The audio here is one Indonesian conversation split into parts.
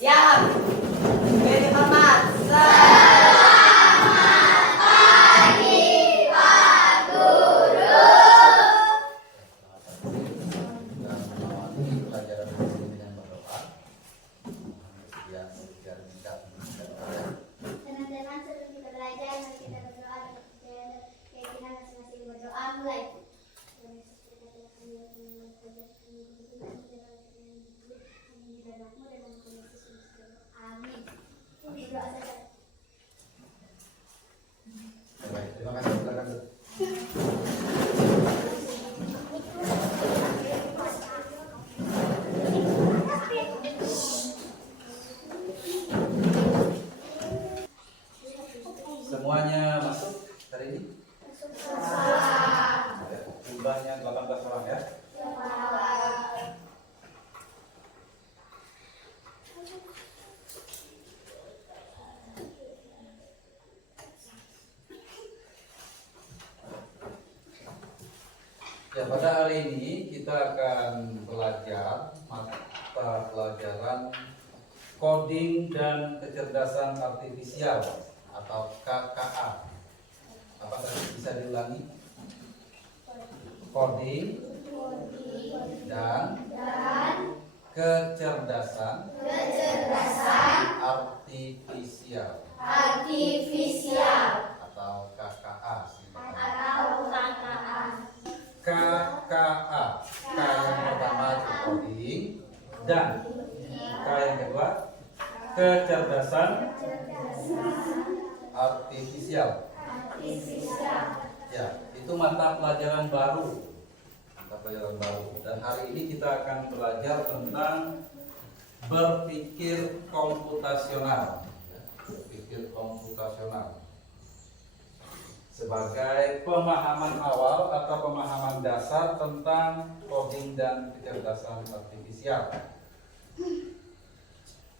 Siap. Beri hormat. Teman-teman, sebelum kita belajar, mari kita berdoa dan percaya keyakinan masing-masing. Berdoa mulai. Amin. Berdoa saja. Baik, terima kasih. Silakan. Semuanya masuk hari ini? Ya, jumlahnya 18 orang ya. Ya, pada hari ini kita akan belajar mata pelajaran coding dan kecerdasan artifisial atau KKA. Apa tadi bisa diulangi? Coding dan kecerdasan artifisial atau KKA. KKA. K yang pertama itu coding dan K yang kedua kecerdasan artifisial. Ya, itu mata pelajaran baru. Dan hari ini kita akan belajar tentang berpikir komputasional. Berpikir komputasional sebagai pemahaman awal atau pemahaman dasar tentang coding dan kecerdasan artifisial.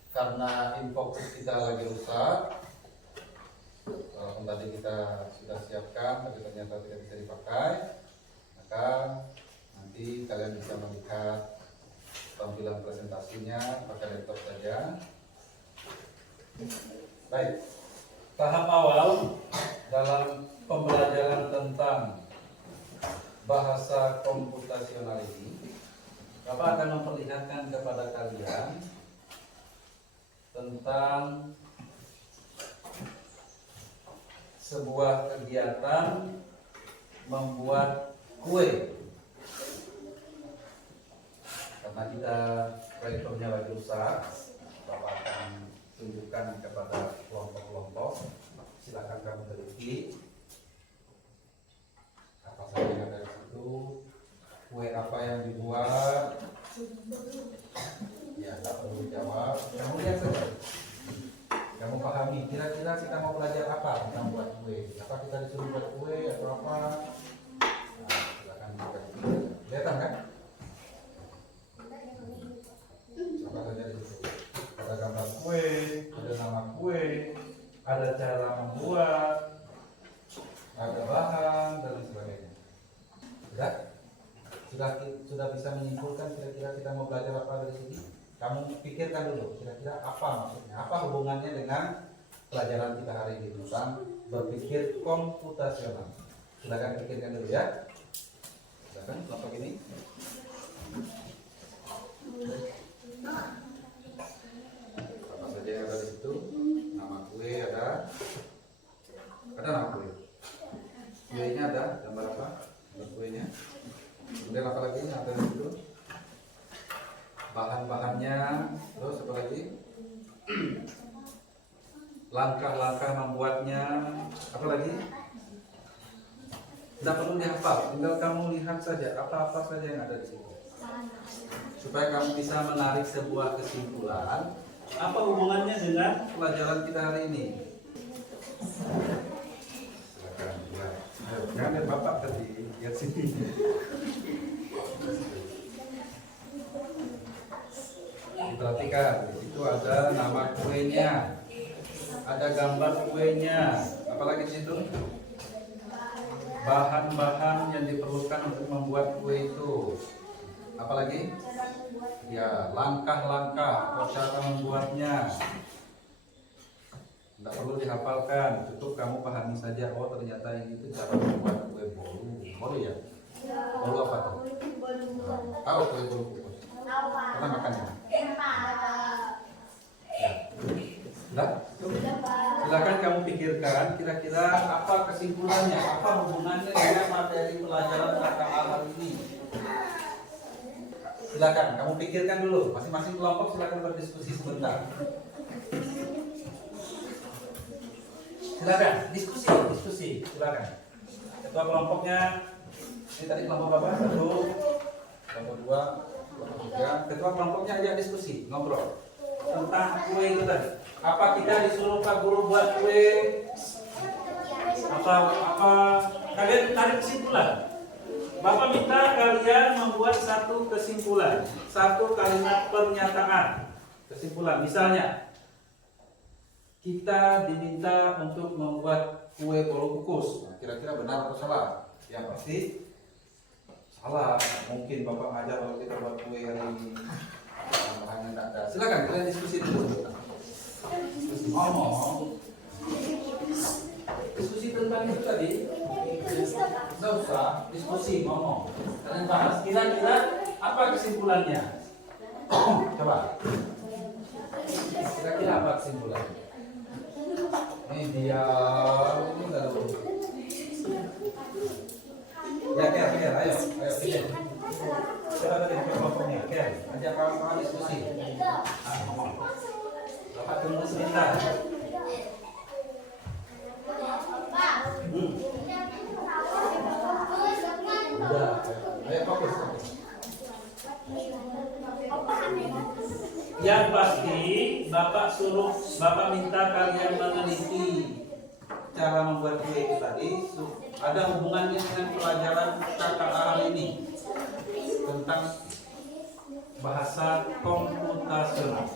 Karena infokus kita lagi rusak, walaupun tadi kita sudah siapkan tapi ternyata tidak bisa dipakai, maka nanti kalian bisa melihat tampilan presentasinya pakai laptop saja. Baik, tahap awal dalam pembelajaran tentang bahasa komputasional ini, Bapak akan memperlihatkan kepada kalian tentang sebuah kegiatan membuat kue. Karena kita proyektornya lagi rusak, Bapak akan tunjukkan kepada kelompok-kelompok. Silakan kamu teliti apa saja yang ada di situ, kue apa yang dibuat. Ya, tak perlu dijawab. Kamu lihat saja. Kamu pahami. Kira-kira kita mau belajar apa tentang buat kue? Apa kita disuruh buat kue atau apa? Nah, silakan buka. Kelihatan kan? Apa saja di situ? Ada gambar kue, ada nama kue, ada cara membuat, ada bahan dan sebagainya. Sudah bisa menyimpulkan kira-kira kita mau belajar apa dari sini? Kamu pikirkan dulu kira-kira apa maksudnya, apa hubungannya dengan pelajaran kita hari ini tentang berpikir komputasional. Silakan pikirkan dulu ya. Silakan kelompok ini. Apa saja yang ada di situ? Nama kue ada nama kue. Kuenya ada gambar apa? Gambar kuenya. Kemudian apa lagi yang ada di situ? Bahan-bahannya, terus apa lagi? Langkah-langkah membuatnya, apa lagi? Tidak perlu dihafal, tinggal kamu lihat saja apa-apa saja yang ada di situ. Supaya kamu bisa menarik sebuah kesimpulan, apa hubungannya dengan pelajaran kita hari ini? Silakan, ya. Ayo, jangan lihat bapak tadi, lihat sini. Perhatikan, di situ ada nama kuenya, ada gambar kuenya, apalagi di situ bahan-bahan yang diperlukan untuk membuat kue itu, apalagi Ya, langkah-langkah atau cara membuatnya. Tidak perlu dihafalkan, cukup kamu pahami saja. Oh, ternyata ini tuh cara membuat kue bolu. Bolu ya? Bolu apa tuh? Tahu kue bolu kukus? Pernah makannya? Ya. Sudah? Silakan kamu pikirkan kira-kira apa kesimpulannya, apa hubungannya dengan materi pelajaran KKA hari ini. Silakan kamu pikirkan dulu, masing-masing kelompok silakan berdiskusi sebentar. Silakan diskusi, silakan. Ketua kelompoknya ini tadi kelompok berapa? 1, kelompok 2, kelompok 3. Ketua kelompoknya ajak diskusi, ngobrol tentang kue itu tadi. Apa kita disuruh Pak Guru buat kue? Apa kalian tarik kesimpulan? Bapak minta kalian membuat satu kesimpulan, satu kalimat pernyataan. Kesimpulan, misalnya kita diminta untuk membuat kue bolu kukus. Nah, kira-kira benar atau salah? Yang pasti salah. Mungkin Bapak ngajar kalau kita buat kue hari ini bahannya tidak ada. Silakan kalian diskusi dulu. Diskusi ngomong. Diskusi tentang itu tadi. Tidak usah diskusi ngomong. Kalian bahas. Kira-kira apa kesimpulannya? Coba. Kira-kira apa kesimpulannya? Ini dia. Ini udah dulu. Ya, Ker, ayo, pilih. Coba tadi kelompoknya, Ker. Ajak kawan-kawan diskusi. Ngomong. Bapak tunggu sebentar. Udah. Ayo fokus. Yang pasti Bapak minta kalian meneliti cara membuat kue itu tadi. Ada hubungannya dengan pelajaran KKA hari ini tentang bahasa komputasional.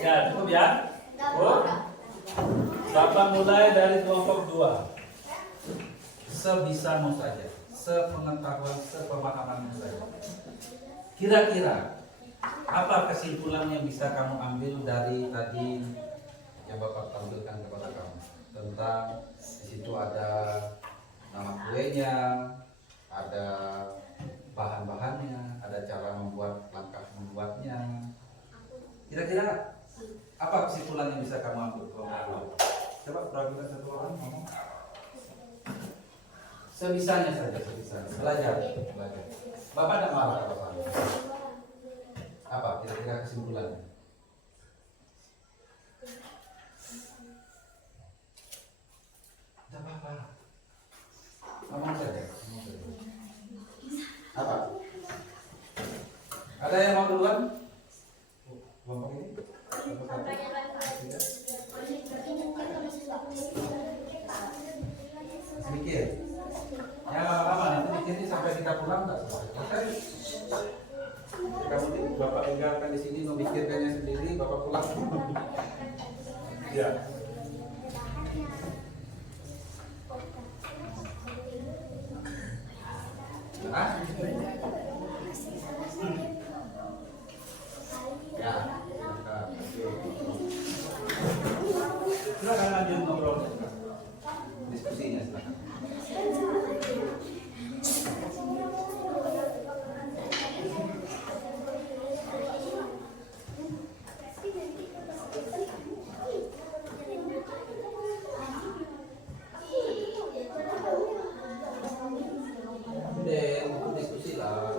Ya, cukup ya. Bapak mulai dari kelompok 2. Sebisamu saja, sepengetahuan, sepemahamanmu saja. Kira-kira apa kesimpulan yang bisa kamu ambil dari tadi yang Bapak tampilkan kepada kamu tentang di situ ada nama kuenya, ada bahan-bahannya, ada cara membuat langkah membuatnya. Kira-kira apa kesimpulan yang bisa kamu ambil? Coba perhatikan satu orang ngomong. Sebisanya saja, belajar. Bapak tidak marah kalau salah. Apa kira-kira kesimpulannya? Tidak apa-apa. Ngomong saja. Apa? Ada yang mau duluan? Kelompok ini? Sedikit. Ya lama-lama nanti mikirnya sampai kita pulang nggak selesai. Kamu Bapak tinggalkan di sini memikirkannya sendiri, Bapak pulang. Ya. Nah. Ya. Silakan lanjut ngobrol. Diskusinya silakan. Diskusi lah.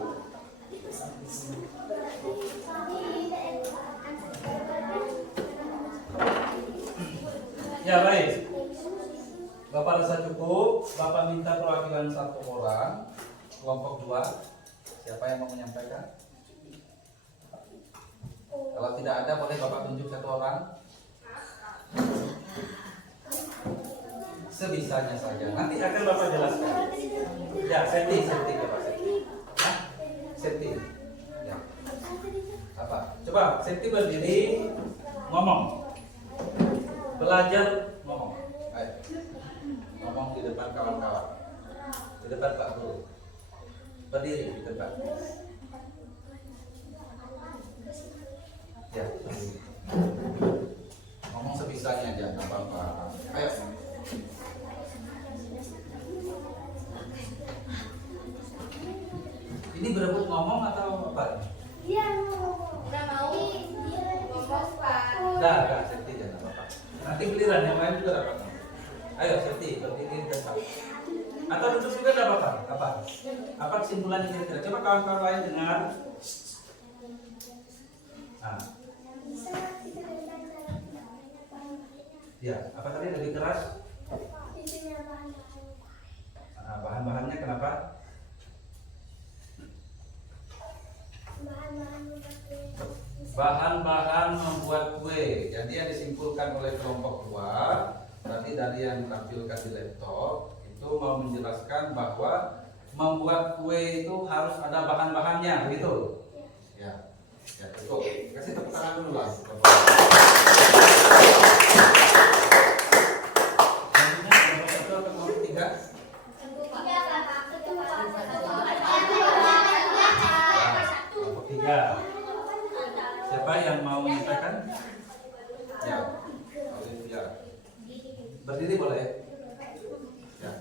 Ya baik, Bapak rasa cukup. Bapak minta perwakilan satu orang, kelompok 2. Siapa yang mau menyampaikan? Kalau tidak ada, boleh Bapak tunjuk satu orang. Sebisanya saja. Nanti akan Bapak jelaskan. Ya, Seti Bapak Seti. Hah? Seti. Ya. Apa? Coba Seti berdiri, ngomong. Belajar ngomong. Ayo. di depan kawan-kawan, di depan Pak Guru. Berdiri di depan. Ya, berdiri. Ngomong sebisanya aja, nggak apa-apa. Ayo. Ini berebut ngomong atau apa? Dia mau. Udah mau ngomong Pak. Dah, Septi jangan apa-apa. Nanti giliran yang lain juga dapat. Ayo Septi, berdiri di depan. Atau duduk juga tidak apa-apa. Apa kesimpulannya kira-kira? Coba kawan-kawan lain dengar. Nah. Ya, apa tadi lebih keras? Nah, bahan-bahannya kenapa? Bahan-bahan membuat kue. Jadi yang disimpulkan oleh kelompok luar, tadi dari yang ditampilkan di laptop, itu mau menjelaskan bahwa membuat kue itu harus ada bahan-bahannya, begitu? Ya, ya cukup. Kasih tepuk tangan dulu lah. Siapa yang mau menyatakan? Ya, Olivia. Berdiri boleh? Ya.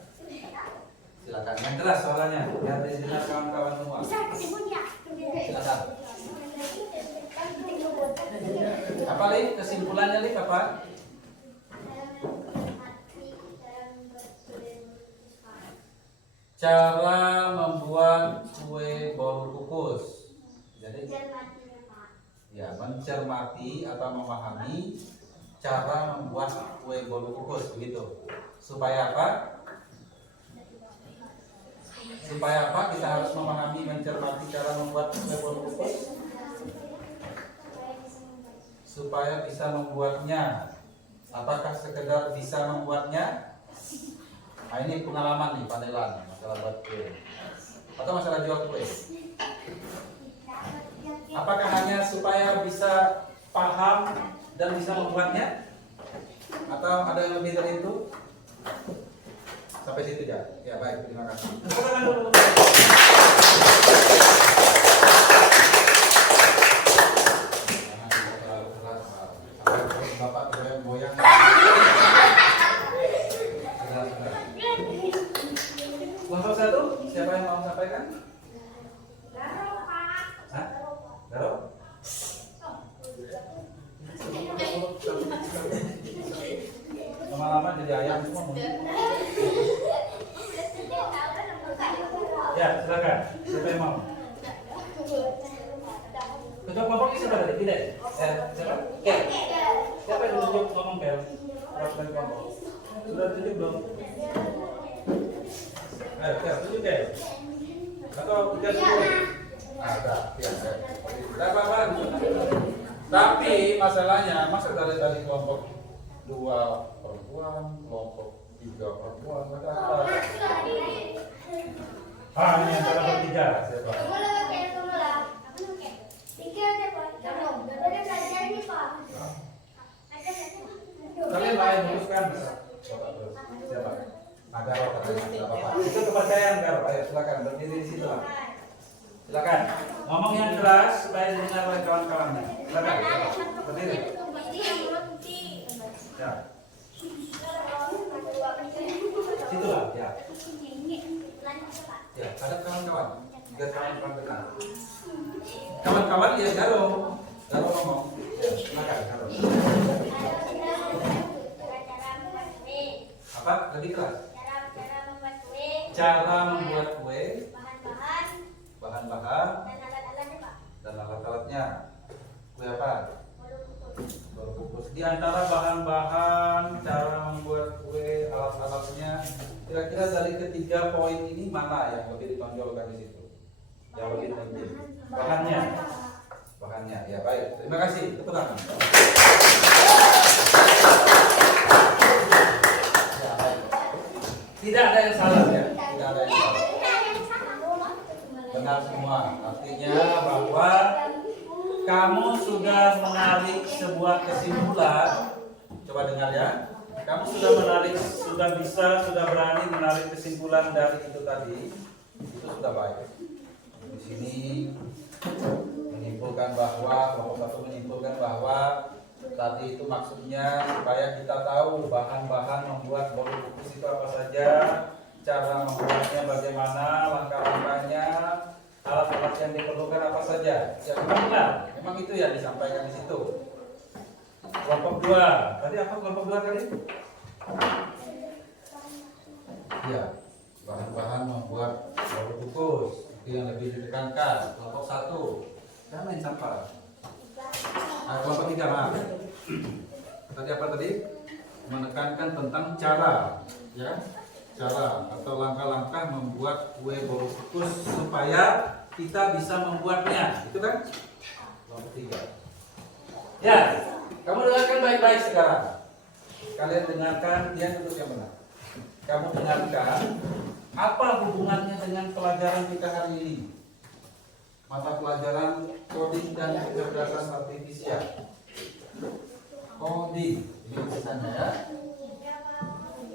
Silakan. Yang keras suaranya, biar didengar kawan-kawan semua. Silakan. Apa Li? Kesimpulannya Li apa? Cara membuat kue bolu kukus. Jadi ya, mencermati atau memahami cara membuat kue bolu kukus, begitu. Supaya apa? Supaya apa kita harus memahami, mencermati cara membuat kue bolu kukus? Supaya bisa membuatnya. Apakah sekedar bisa membuatnya? Nah, ini pengalaman nih, panelan masalah buat kue atau masalah jual kue. Apakah hanya supaya bisa paham dan bisa membuatnya? Atau ada yang lebih dari itu? Sampai situ ya. Ya baik, terima kasih. Tepuk tangan dulu. Bapak goyang. Kelompok satu, siapa yang mau sampaikan? Hah? Garo? Lama-lama jadi ayam semua. Ya, silakan. Siapa yang mau? Ketua kelompok ini siapa tadi? Tidak. Siapa? Kel. Siapa yang tunjuk ngomong Kel? Perwakilan kelompok. Sudah tunjuk belum? Ayo, Kel, tunjuk Kel. Atau tidak tunjuk? Ada. Ya. Tidak apa-apa. Tapi masalahnya, masa dari kelompok 2 perempuan, kelompok 3 perempuan, ada apa? Ini antara bertiga, siapa? Kalian lain luruskan bisa. Siapa? Ada apa? Itu kepercayaan Garo. Ayo silakan berdiri di situ. Silakan. Ngomong yang keras supaya didengar oleh kawan-kawannya. Silakan. Berdiri. Ya. Situlah, ya. Ya, ada kawan-kawan. Biar kawan-kawan dengar. Kawan-kawan lihat Garo. Garo ngomong. Ya, silakan Garo. Apa? Lebih keras. Cara membuat kue. Bahan-bahan dan alat-alatnya. Kue apa? Bolu kukus. Di antara bahan-bahan, cara membuat kue, alat-alatnya, kira-kira dari ketiga poin ini mana yang lebih ditonjolkan di situ? Yang lebih penting. Bahannya. Bahannya. Ya baik. Terima kasih. Tepuk tangan. Ya, baik. Tidak ada yang salah ya. Tidak ada yang salah. Benar semua. Artinya bahwa kamu sudah menarik sebuah kesimpulan. Coba dengar ya. kamu sudah berani menarik kesimpulan dari itu tadi, itu sudah baik. Di sini menyimpulkan bahwa kelompok 1 menyimpulkan bahwa tadi itu maksudnya supaya kita tahu bahan-bahan membuat bolu kukus itu apa saja, cara membuatnya bagaimana, langkah-langkahnya, alat-alat yang diperlukan apa saja. Ya benar, memang itu yang disampaikan di situ. Kelompok 2, tadi apa kelompok 2 tadi? Ya, bahan-bahan membuat bolu kukus itu yang lebih ditekankan. Kelompok 1, jangan main sampah. Kelompok 3, maaf. Tadi apa tadi? Menekankan tentang cara, ya, cara atau langkah-langkah membuat kue bolu kukus supaya kita bisa membuatnya, itu kan? Kelompok 3. Ya, kamu dengarkan baik-baik sekarang. Kalian dengarkan, dia duduk yang benar. Kamu dengarkan apa hubungannya dengan pelajaran kita hari ini? Mata pelajaran coding dan kecerdasan artifisial. Coding, ini tulisannya ya.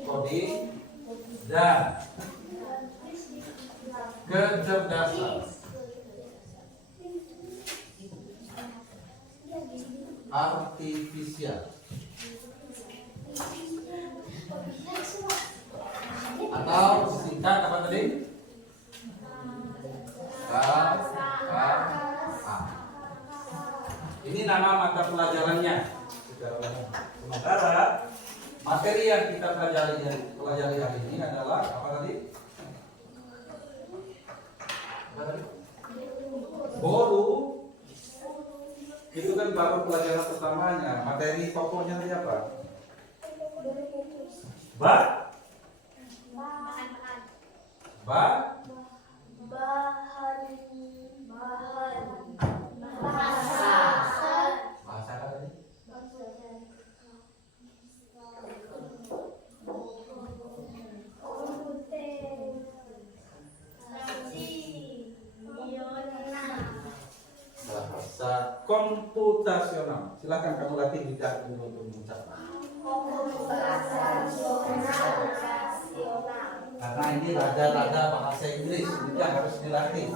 Coding dan kecerdasan artifisial. Atau singkat apa tadi? Ini nama mata pelajarannya. Sementara materi yang kita pelajari hari ini adalah apa tadi? Bolu. Itu kan baru pelajaran pertamanya. Materi pokoknya tadi apa? Bahasa apa tadi? Bahasa komputasional. Silakan kamu latih lidah dulu untuk mengucapkan. Karena ini rada-rada bahasa Inggris, lidah harus dilatih.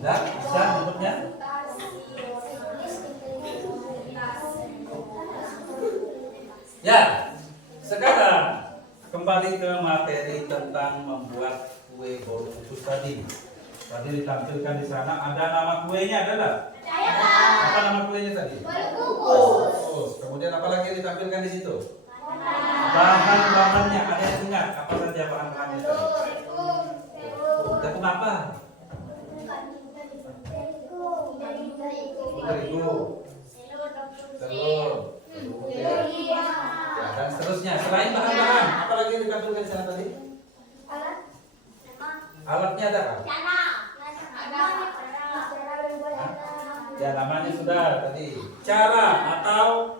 Dan bisa bentuknya? Ya, sekarang kembali ke materi tentang membuat kue bolu kukus tadi. Tadi ditampilkan di sana ada nama kuenya, ada nggak? Apa nama kuenya tadi? Bolu kukus. Kemudian apa lagi yang ditampilkan di situ? Bahan-bahannya, ada yang ingat apa saja bahan-bahannya tadi? Tepung apa? Terigu, telur, ya, dan seterusnya. Selain bahan-bahan, apa lagi yang ditampilkan di sana tadi? Alatnya ada kan? Ya, namanya sudah tadi. Cara atau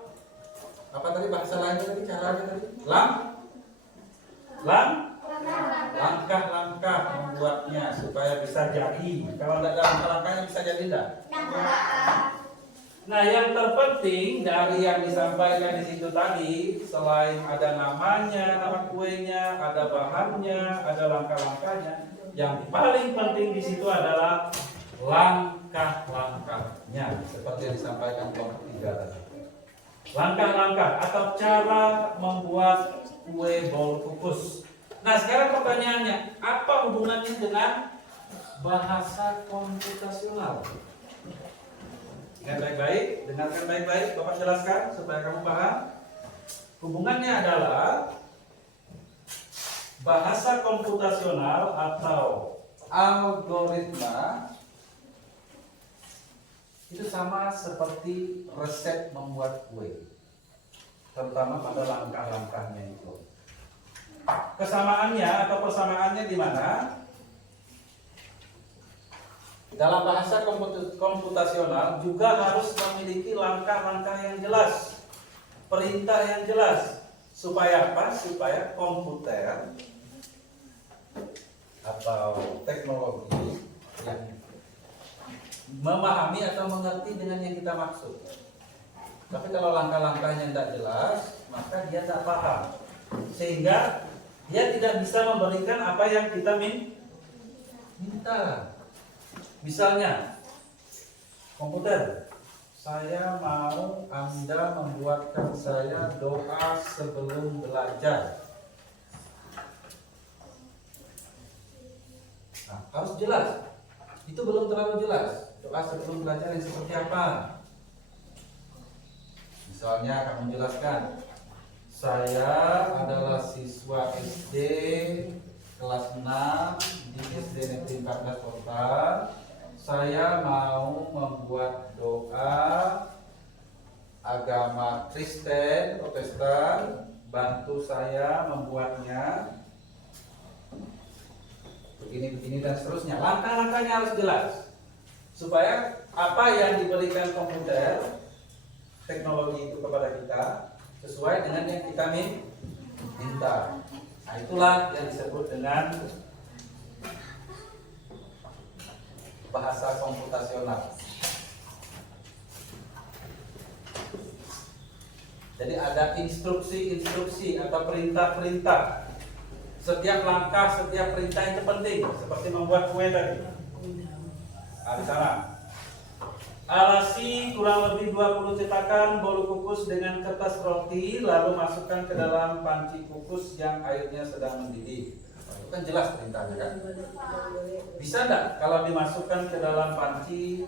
apa tadi bahasa lainnya tadi? Caranya tadi? Langkah-langkah membuatnya supaya bisa jadi. Kalau tidak ada langkah-langkahnya bisa jadi tidak? Nah, yang terpenting dari yang disampaikan di situ tadi, selain ada namanya, nama kuenya, ada bahannya, ada langkah-langkahnya, yang paling penting di situ adalah langkah-langkahnya, seperti yang disampaikan kelompok 3 tadi. Langkah-langkah atau cara membuat kue bolu kukus. Nah, sekarang pertanyaannya, apa hubungannya dengan bahasa komputasional? Ingat baik-baik, dengarkan baik-baik, Bapak jelaskan supaya kamu paham. Hubungannya adalah bahasa komputasional atau algoritma itu sama seperti resep membuat kue, terutama pada langkah-langkahnya itu. Kesamaannya atau persamaannya di mana? Dalam bahasa komputasional juga harus memiliki langkah-langkah yang jelas, perintah yang jelas. Supaya apa? Supaya komputer atau teknologi memahami atau mengerti dengan yang kita maksud. Tapi kalau langkah-langkahnya tidak jelas, maka dia tidak paham. Sehingga dia tidak bisa memberikan apa yang kita minta. Misalnya, komputer, saya mau Anda membuatkan saya doa sebelum belajar. Nah, harus jelas. Itu belum terlalu jelas. Doa sebelum belajar yang seperti apa? Misalnya kamu jelaskan, saya adalah siswa SD kelas 6 di SD Negeri 14 Kota. Saya mau membuat doa agama Kristen, Protestan, bantu saya membuatnya. Begini dan seterusnya. Langkah-langkahnya harus jelas supaya apa yang diberikan komputer teknologi itu kepada kita sesuai dengan yang kita minta. Nah, itulah yang disebut dengan bahasa komputasional. Jadi ada instruksi-instruksi atau perintah-perintah. Setiap langkah, setiap perintah itu penting. Seperti membuat kue tadi. Nah, di sana. Alasi kurang lebih 20 cetakan bolu kukus dengan kertas roti, lalu masukkan ke dalam panci kukus yang airnya sedang mendidih. Itu kan jelas perintahnya kan? Bisa enggak kalau dimasukkan ke dalam panci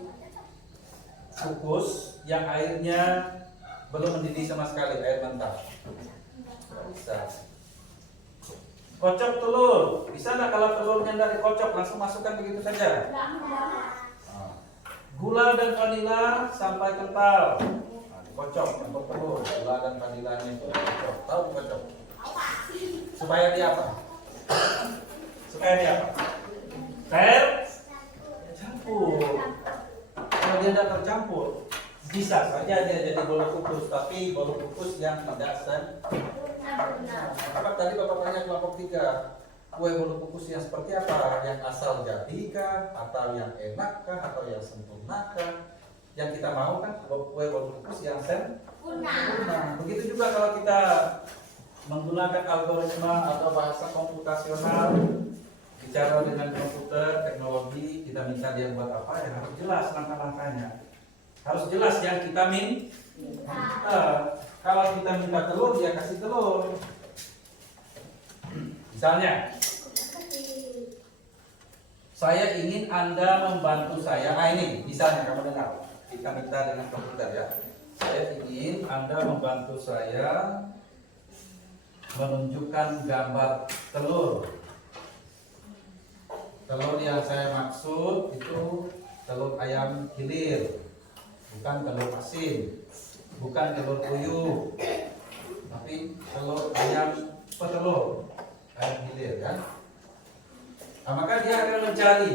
kukus yang airnya belum mendidih sama sekali, air mentah? Tidak bisa. Kocok telur, bisa enggak kalau telurnya enggak dikocok langsung masukkan begitu saja? Gula dan vanila sampai kental. Nah, dikocok untuk telur, gula dan vanilanya itu dikocok. Tahu dikocok? Supaya dia apa? Supaya dia apa? Tercampur. Kalau dia tidak tercampur, bisa saja dia jadi bolu kukus, tapi bolu kukus yang tidak sempurna. Tadi Bapak tanya kelompok 3. Kue bolu kukus yang seperti apa? Yang asal jadikah? Atau yang enakkah? Atau yang sempurnakah? Yang kita mau kan kue bolu kukus yang sempurna. Begitu juga kalau kita menggunakan algoritma atau bahasa komputasional, bicara dengan komputer, teknologi, kita minta dia buat apa, ya harus jelas langkah-langkahnya. Harus jelas yang kita minta. Kalau kita minta telur, dia kasih telur. Misalnya, saya ingin Anda membantu saya. Nah ini, misalnya kamu dengar, kita minta dengan komputer ya. Saya ingin Anda membantu saya menunjukkan gambar telur. Telur yang saya maksud itu telur ayam gilir, bukan telur asin, bukan telur puyuh, tapi telur ayam petelur. Ayam gilir kan? Nah, maka dia akan mencari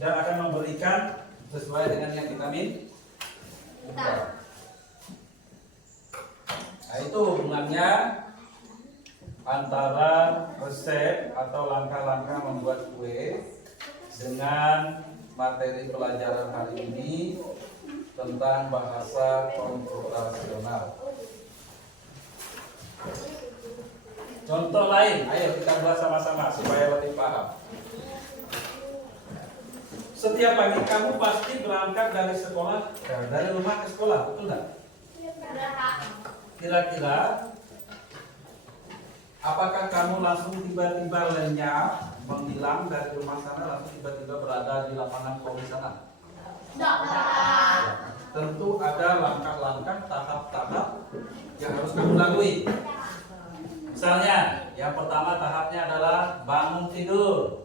dan akan memberikan sesuai dengan yang kita minta. Nah, itu hubungannya antara resep atau langkah-langkah membuat kue dengan materi pelajaran hari ini tentang bahasa komputasional. Contoh lain, ayo kita buat sama-sama supaya lebih paham. Setiap pagi kamu pasti berangkat dari sekolah, dari rumah ke sekolah, betul nggak? Kira-kira, apakah kamu langsung tiba-tiba lenyap, menghilang dari rumah sana, langsung tiba-tiba berada di lapangan poli sana? Tentu ada langkah-langkah, tahap-tahap yang harus kamu lalui. Misalnya, yang pertama tahapnya adalah bangun tidur,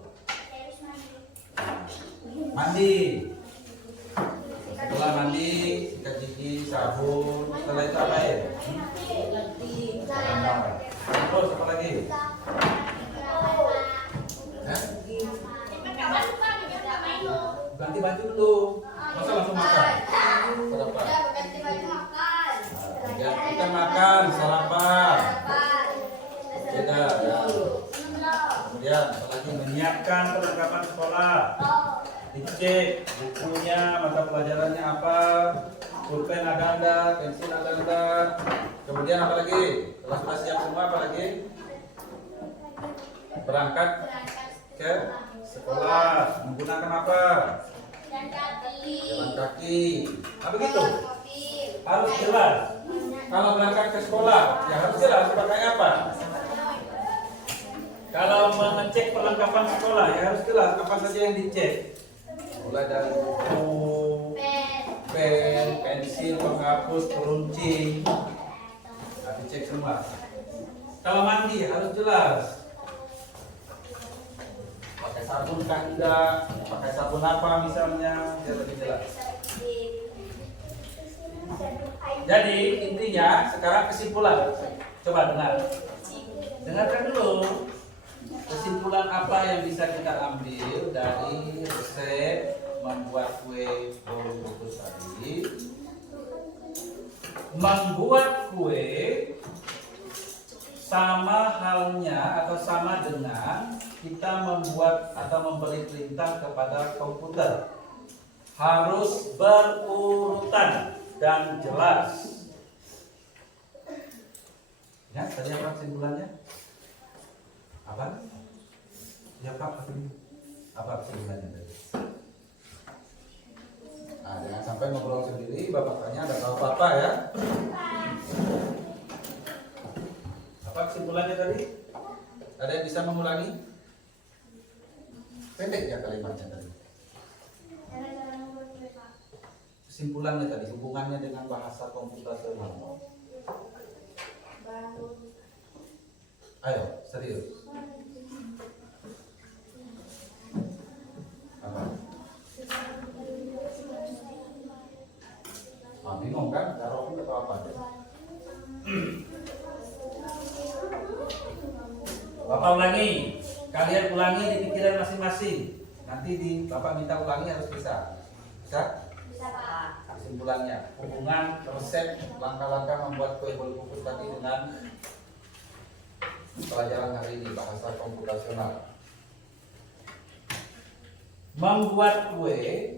mandi. Setelah mandi, sikat gigi, sabun. Setelah itu apa ya? Terus apa lagi? Ganti baju dulu. Masa langsung makan? Ya, kita makan, sarapan. Beda, ya. Kemudian lagi menyiapkan perlengkapan sekolah, dicek bukunya, mata pelajarannya apa, pulpen ada, pensil ada. Kemudian apa lagi? Setelah sudah siap semua apa lagi? Berangkat ke sekolah menggunakan apa? Jalan kaki. Apa begitu? Harus jelas. Kalau berangkat ke sekolah, ya harus jelas pakai apa? Kalau mengecek perlengkapan sekolah, ya harus jelas apa saja yang dicek. Mulai dari buku, pen, pensil, penghapus, peruncing, dicek semua. Kalau mandi harus jelas. Pakai sabun kan tidak, pakai sabun apa misalnya, biar lebih jelas. Jadi intinya sekarang kesimpulan. Coba dengarkan dulu. Kesimpulan apa yang bisa kita ambil dari resep membuat kue bolu kukus tadi? Membuat kue sama halnya atau sama dengan kita membuat atau memberi perintah kepada komputer. Harus berurutan dan jelas. Ya, tadi apa kesimpulannya? Apa? Ya Pak, apa kesimpulannya tadi? Nah, jangan sampai ngobrol sendiri, Bapak tanya ada tahu apa ya? Apa kesimpulannya tadi? Ada yang bisa mengulangi? Pendek ya kalimatnya tadi. Kesimpulannya tadi, hubungannya dengan bahasa komputasional. Ayo, serius. Apa? Bingung kan? Taruh atau apa? Bapak ulangi. Kalian ulangi di pikiran masing-masing. Nanti Bapak minta ulangi harus bisa. Bisa? Bisa, Pak. Kesimpulannya, hubungan resep langkah-langkah membuat kue bolu kukus tadi dengan pelajaran hari ini, bahasa komputasional. Membuat kue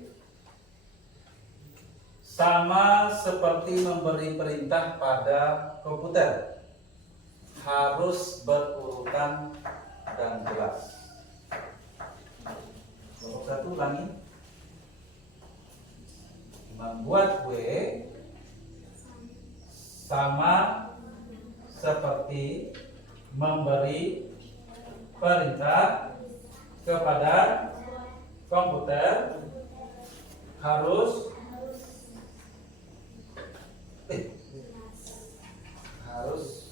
sama seperti memberi perintah pada komputer. Harus berurutan dan jelas. Nomor 1 ulangi. Membuat kue sama seperti memberi perintah kepada komputer. Harus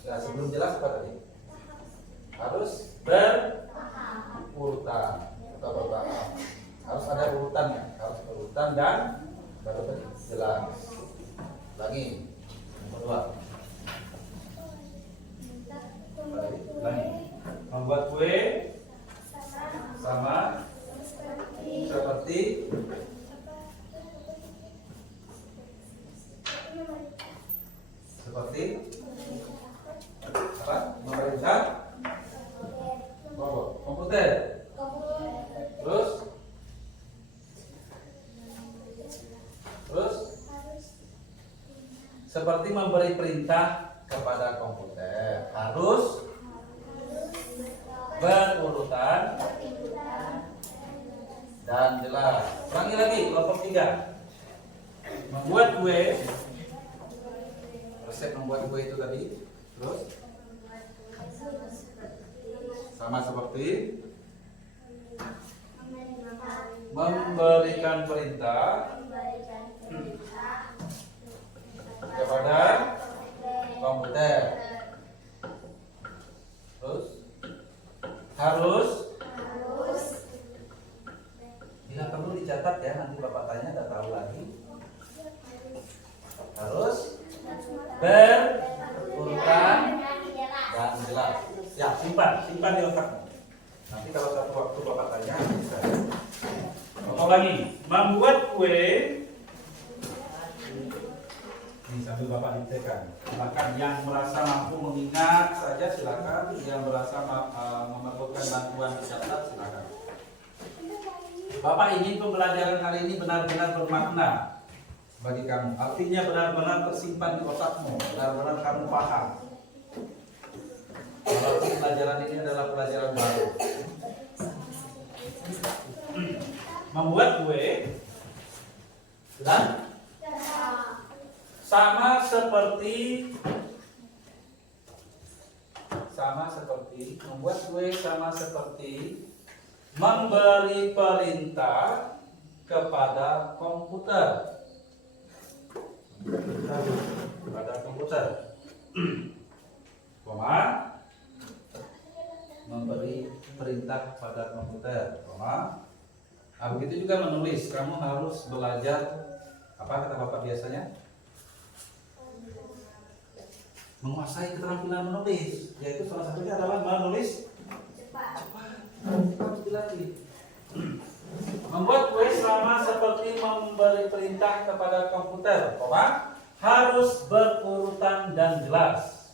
ya, sebelum jelas apa tadi? Harus berurutan atau bertahap. Harus ada urutannya, harus berurutan dan baru tadi jelas. Lagi nomor 2. Lagi membuat kue sama seperti apa? Memerintah komputer. Terus seperti memberi perintah kepada komputer. Harus berurutan dan jelas. Ulangi lagi kelompok 3. Membuat kue. Resep membuat kue itu tadi. Terus sama seperti memberikan perintah kepada komputer. Terus harus bila perlu dicatat ya, nanti Bapak tanya tidak tahu lagi. Harus berurutan dan jelas. Ya, simpan di otak. Nanti kalau satu waktu Bapak tanya bisa. Ulangi, membuat kue. Ini sambil Bapak ditekan. Silakan yang merasa mampu mengingat saja silakan. Yang merasa memerlukan bantuan dicatat silakan. Bapak ingin pembelajaran kali ini benar-benar bermakna bagi kamu. Artinya benar-benar tersimpan di otakmu, benar-benar kamu paham. Berarti pelajaran ini adalah pelajaran baru. Membuat kue dan sama seperti membuat kue sama seperti memberi perintah kepada komputer. Koma, memberi perintah kepada komputer, koma. Nah, begitu juga menulis, kamu harus belajar apa kata Bapak biasanya? Menguasai keterampilan menulis, yaitu salah satunya adalah menulis cepat. Dilatih. Membuat kue sama seperti memberi perintah kepada komputer, koma, harus berurutan dan jelas.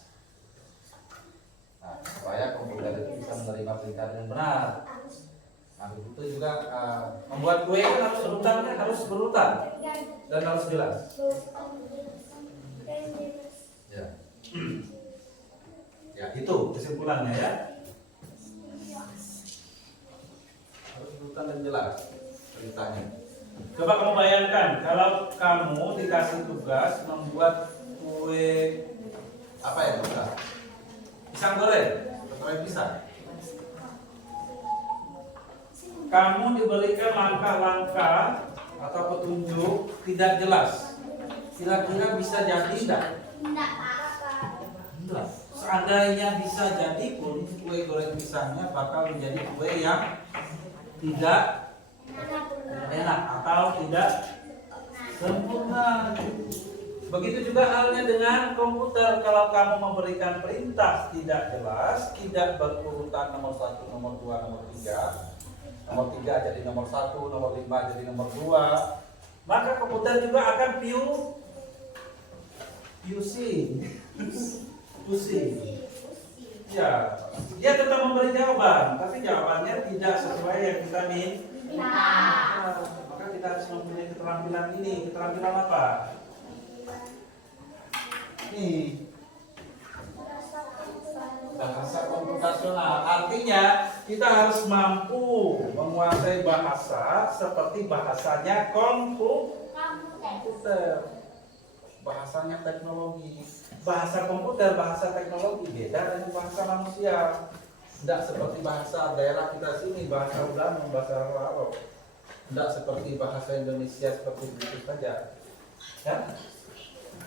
Nah, supaya komputer itu bisa menerima perintah dengan benar. Nah, begitu juga membuat kue kan harus urutannya harus berurutan dan harus jelas. Ya. Ya, itu kesimpulannya ya. Harus berurutan dan jelas perintahnya. Coba kamu bayangkan kalau kamu dikasih tugas membuat kue apa ya, Pak? Pisang goreng, pisang. Kamu diberikan langkah-langkah atau petunjuk tidak jelas. Kira-kira bisa jadi tidak? Tidak. Seandainya bisa jadi pun kue goreng pisangnya bakal menjadi kue yang tidak enak atau tidak sempurna. Begitu juga halnya dengan komputer. Kalau kamu memberikan perintah tidak jelas, tidak berurutan nomor 1, nomor 2, nomor 3, nomor 3 jadi nomor 1, nomor 5 jadi nomor 2, maka komputer juga akan pusing. Ya, dia tetap memberi jawaban, tapi jawabannya tidak sesuai yang kita minta. Maka kita harus mempunyai keterampilan ini. Keterampilan apa? Ini bahasa komputasional. Artinya kita harus mampu menguasai bahasa seperti bahasanya komputer. Bahasanya teknologi. Bahasa komputer, bahasa teknologi beda dengan bahasa manusia. Tidak seperti bahasa daerah kita sini, bahasa Ulamu, bahasa Arab. Tidak seperti bahasa Indonesia seperti itu saja. Ya?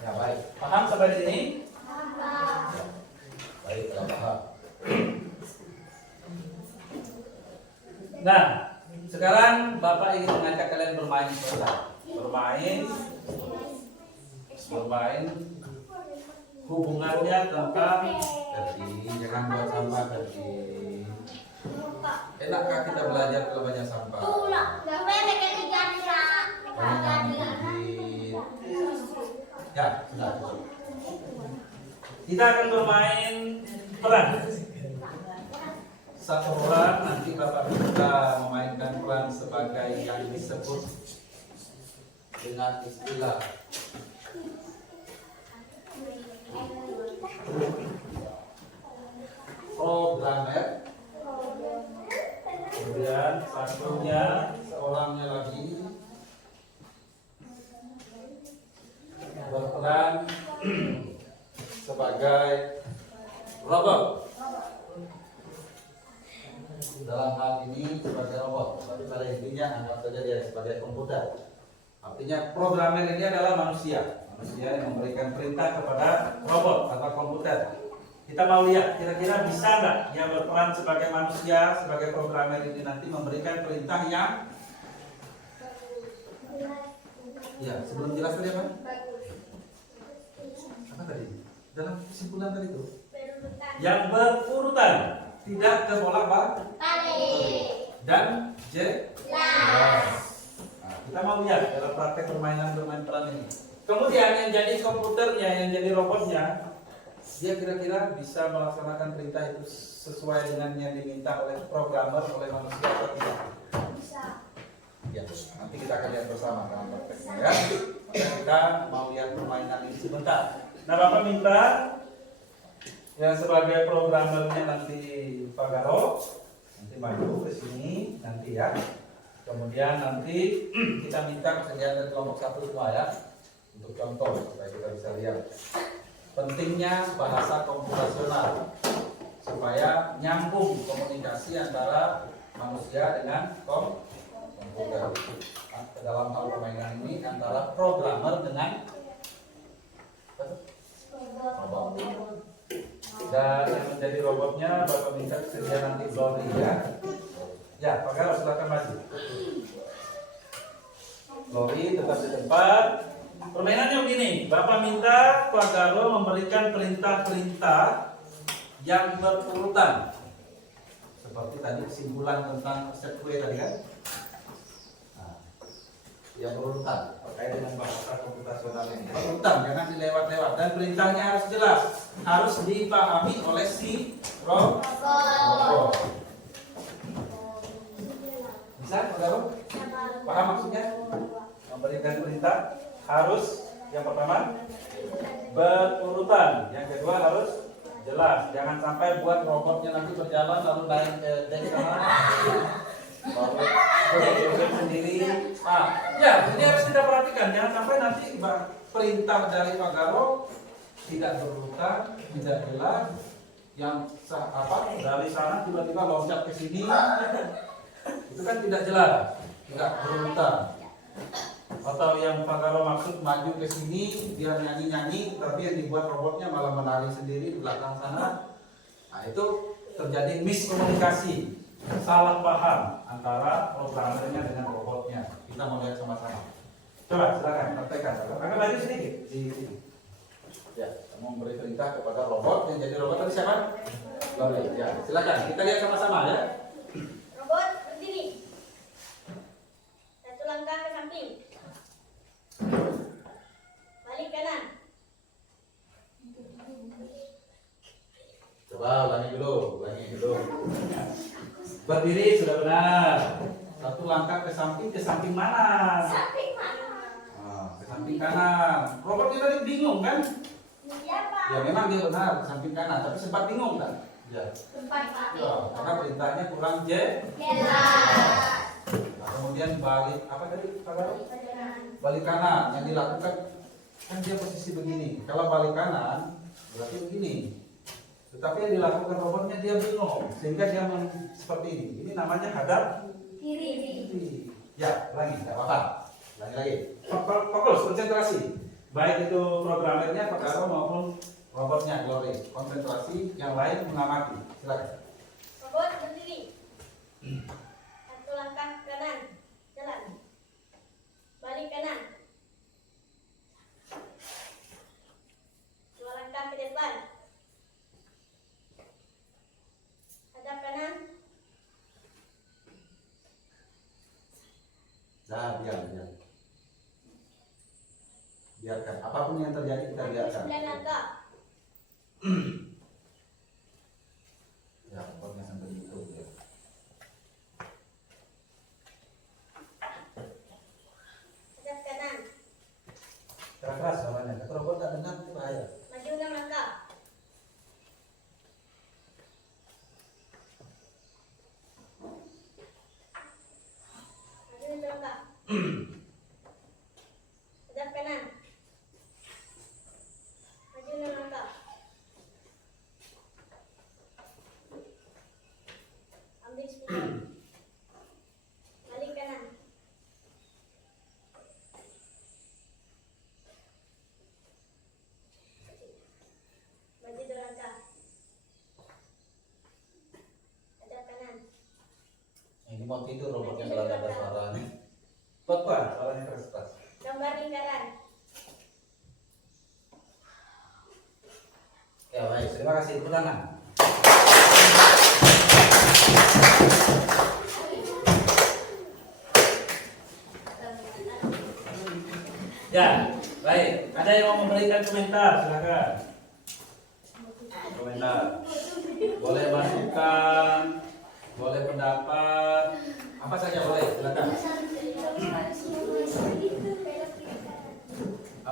Ya baik. Paham sampai di sini? Baik, paham. Nah, sekarang Bapak ingin mengajak kalian bermain hubungannya tentang jangan buat sampah tadi. Enakkah kita belajar kalau banyak sampah? Ya, sudah. Kita akan bermain peran. Satu orang nanti Bapak bisa memainkan peran sebagai yang disebut dengan istilah programmer. Kemudian satunya seorangnya lagi berperan sebagai robot. Dalam hal ini sebagai robot, tapi pada intinya anggap saja dia sebagai komputer. Artinya programmer ini adalah manusia yang memberikan perintah kepada robot atau komputer. Kita mau lihat kira-kira bisa nggak yang berperan sebagai manusia, sebagai programmer ini nanti memberikan perintah yang ya sebelum jelas tadi apa? Apa tadi? Dalam kesimpulan tadi itu yang berurutan, tidak terbolak-balik dan jelas. Nah, kita mau lihat dalam praktek bermain peran ini. Kemudian yang jadi komputernya, yang jadi robotnya, dia kira-kira bisa melaksanakan perintah itu sesuai dengan yang diminta oleh programmer, oleh manusia atau tidak? Ya, nanti kita akan lihat bersama dalam prakteknya ya. Maka kita mau lihat permainan ini sebentar. Nah, Bapak minta yang sebagai programmernya nanti Pak Garo nanti maju ke sini nanti ya. Kemudian nanti kita minta kesediaan dari kelompok 1 semua ya, untuk contoh supaya kita bisa lihat pentingnya bahasa komputasional supaya nyambung komunikasi antara manusia dengan komputer. Nah, dalam hal permainan ini antara programmer dengan robot. Dan yang menjadi robotnya Bapak minta kesediaan nanti Glory ya. Ya, Pak Garo silakan maju. Glory tetap di tempat. Permainannya begini, Bapak minta Pak Garo memberikan perintah-perintah yang berurutan. Seperti tadi kesimpulan tentang resep kue tadi kan? Nah, yang berurutan terkait dengan bahasa komputasional ini. Berurutan, jangan dilewat-lewat dan perintahnya harus jelas, harus dipahami oleh si robot. Bisa, Pak Garo? Paham maksudnya? Memberikan perintah harus yang pertama berurutan, yang kedua harus jelas. Jangan sampai buat robotnya nanti berjalan lalu naik dari sana robot sendiri. Ya, ini harus kita perhatikan. Jangan sampai nanti perintah dari Pak Garo tidak berurutan, tidak jelas. Yang dari sana tiba-tiba loncat ke sini. Itu kan tidak jelas, tidak berurutan. Atau yang Pak Garo maksud maju ke sini, dia nyanyi-nyanyi, tapi yang dibuat robotnya malah menari sendiri di belakang sana. Nah, itu terjadi miskomunikasi, salah paham antara programmernya dengan robotnya. Kita mau lihat sama-sama. Coba silakan praktekkan. Akan maju sedikit di sini. Ya, mau memberi perintah kepada robot. Yang jadi robot tadi siapa? Glory. Ya, silakan. Kita lihat sama-sama ya. Robot berdiri. 1 langkah ke samping. Balik kanan. Coba ulangi dulu. Berdiri sudah benar. 1 langkah ke samping mana? Samping mana? Ke samping kanan. Robotnya tadi bingung kan? Iya, Pak. Ya memang dia benar ke samping kanan, tapi sempat bingung kan? Ya. Tempat Pak. Ya, karena perintahnya kurang jelas. Nah, kemudian balik apa tadi Pak Garo? Balik kanan. Yang dilakukan kan dia posisi begini. Kalau balik kanan berarti begini. Tetapi yang dilakukan robotnya dia bingung sehingga dia seperti ini. Ini namanya hadap kiri. Ya, ulangi, tidak apa-apa. Ulangi lagi. Fokus, konsentrasi. Baik itu programmernya Pak Garo maupun robotnya Glory. Konsentrasi, yang lain mengamati. Silakan. Robot berdiri. 1 langkah kanan. Jalan. Balik kanan. 2 langkah ke depan. Hadap kanan. Nah, biarkan. Apapun yang terjadi kita biarkan. 9 langkah. Ya, robotnya sampai itu ya. Hadap kanan. Keras suaranya. Kalau robot tak dengar itu bahaya. Maju 6 langkah. Maju 7 langkah. Hadap kanan. Maju 6 langkah. Ambil speaker. Balik kanan. Maju 2 langkah. Hadap kanan. Ini mau tidur robotnya kalau ada suara nih. Kuat, suaranya keras. Gambar lingkaran. Ya baik, terima kasih. Tepuk tangan. Ya, baik. Ada yang mau memberikan komentar? Silakan. Komentar. Boleh masukan, boleh pendapat, apa saja boleh. Silakan.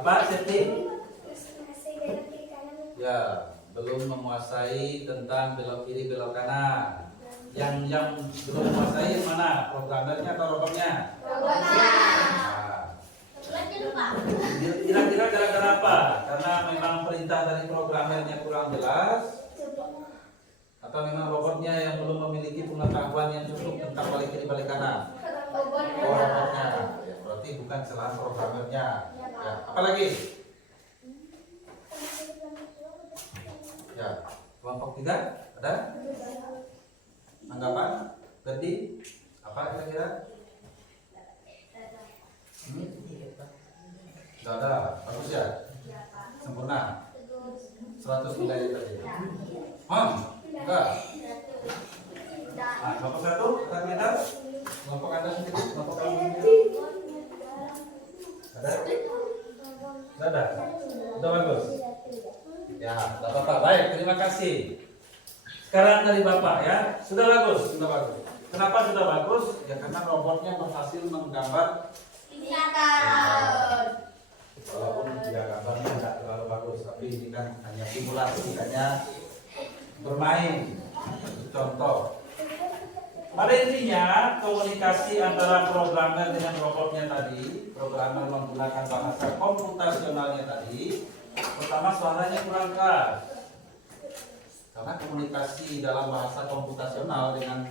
Apa, Seti? Masih belok kiri kanan. Ya, belum menguasai tentang belok kiri belok kanan. Yang belum menguasai mana? Programmernya atau robotnya? Robotnya. Nah, kira-kira gara-gara apa? Karena memang perintah dari programmernya kurang jelas, atau memang robotnya yang belum memiliki pengetahuan yang cukup tentang balik kiri balik kanan? Oh, robotnya. Ya, berarti bukan kesalahan programmernya. Ya, apalagi? Ya, kelompok 3 ada? Anggapan? Berarti apa kira-kira? Tidak ada, bagus ya? Sempurna? 100 nilai tadi. Enggak. Nah, kelompok 1, kita kelompok Anda sendiri, kelompok kamu sendiri. Ada? Tidak ada? Sudah bagus? Ya, tidak apa-apa. Baik, terima kasih. Sekarang dari Bapak ya, sudah bagus, sudah bagus. Kenapa sudah bagus? Ya karena robotnya berhasil menggambar. Walaupun ya gambarnya tidak terlalu bagus, tapi ini kan hanya simulasi, hanya bermain. Contoh. Pada intinya komunikasi antara programmer dengan robotnya tadi, programmer menggunakan bahasa komputasionalnya tadi, pertama suaranya kurang keras. Karena komunikasi dalam bahasa komputasional dengan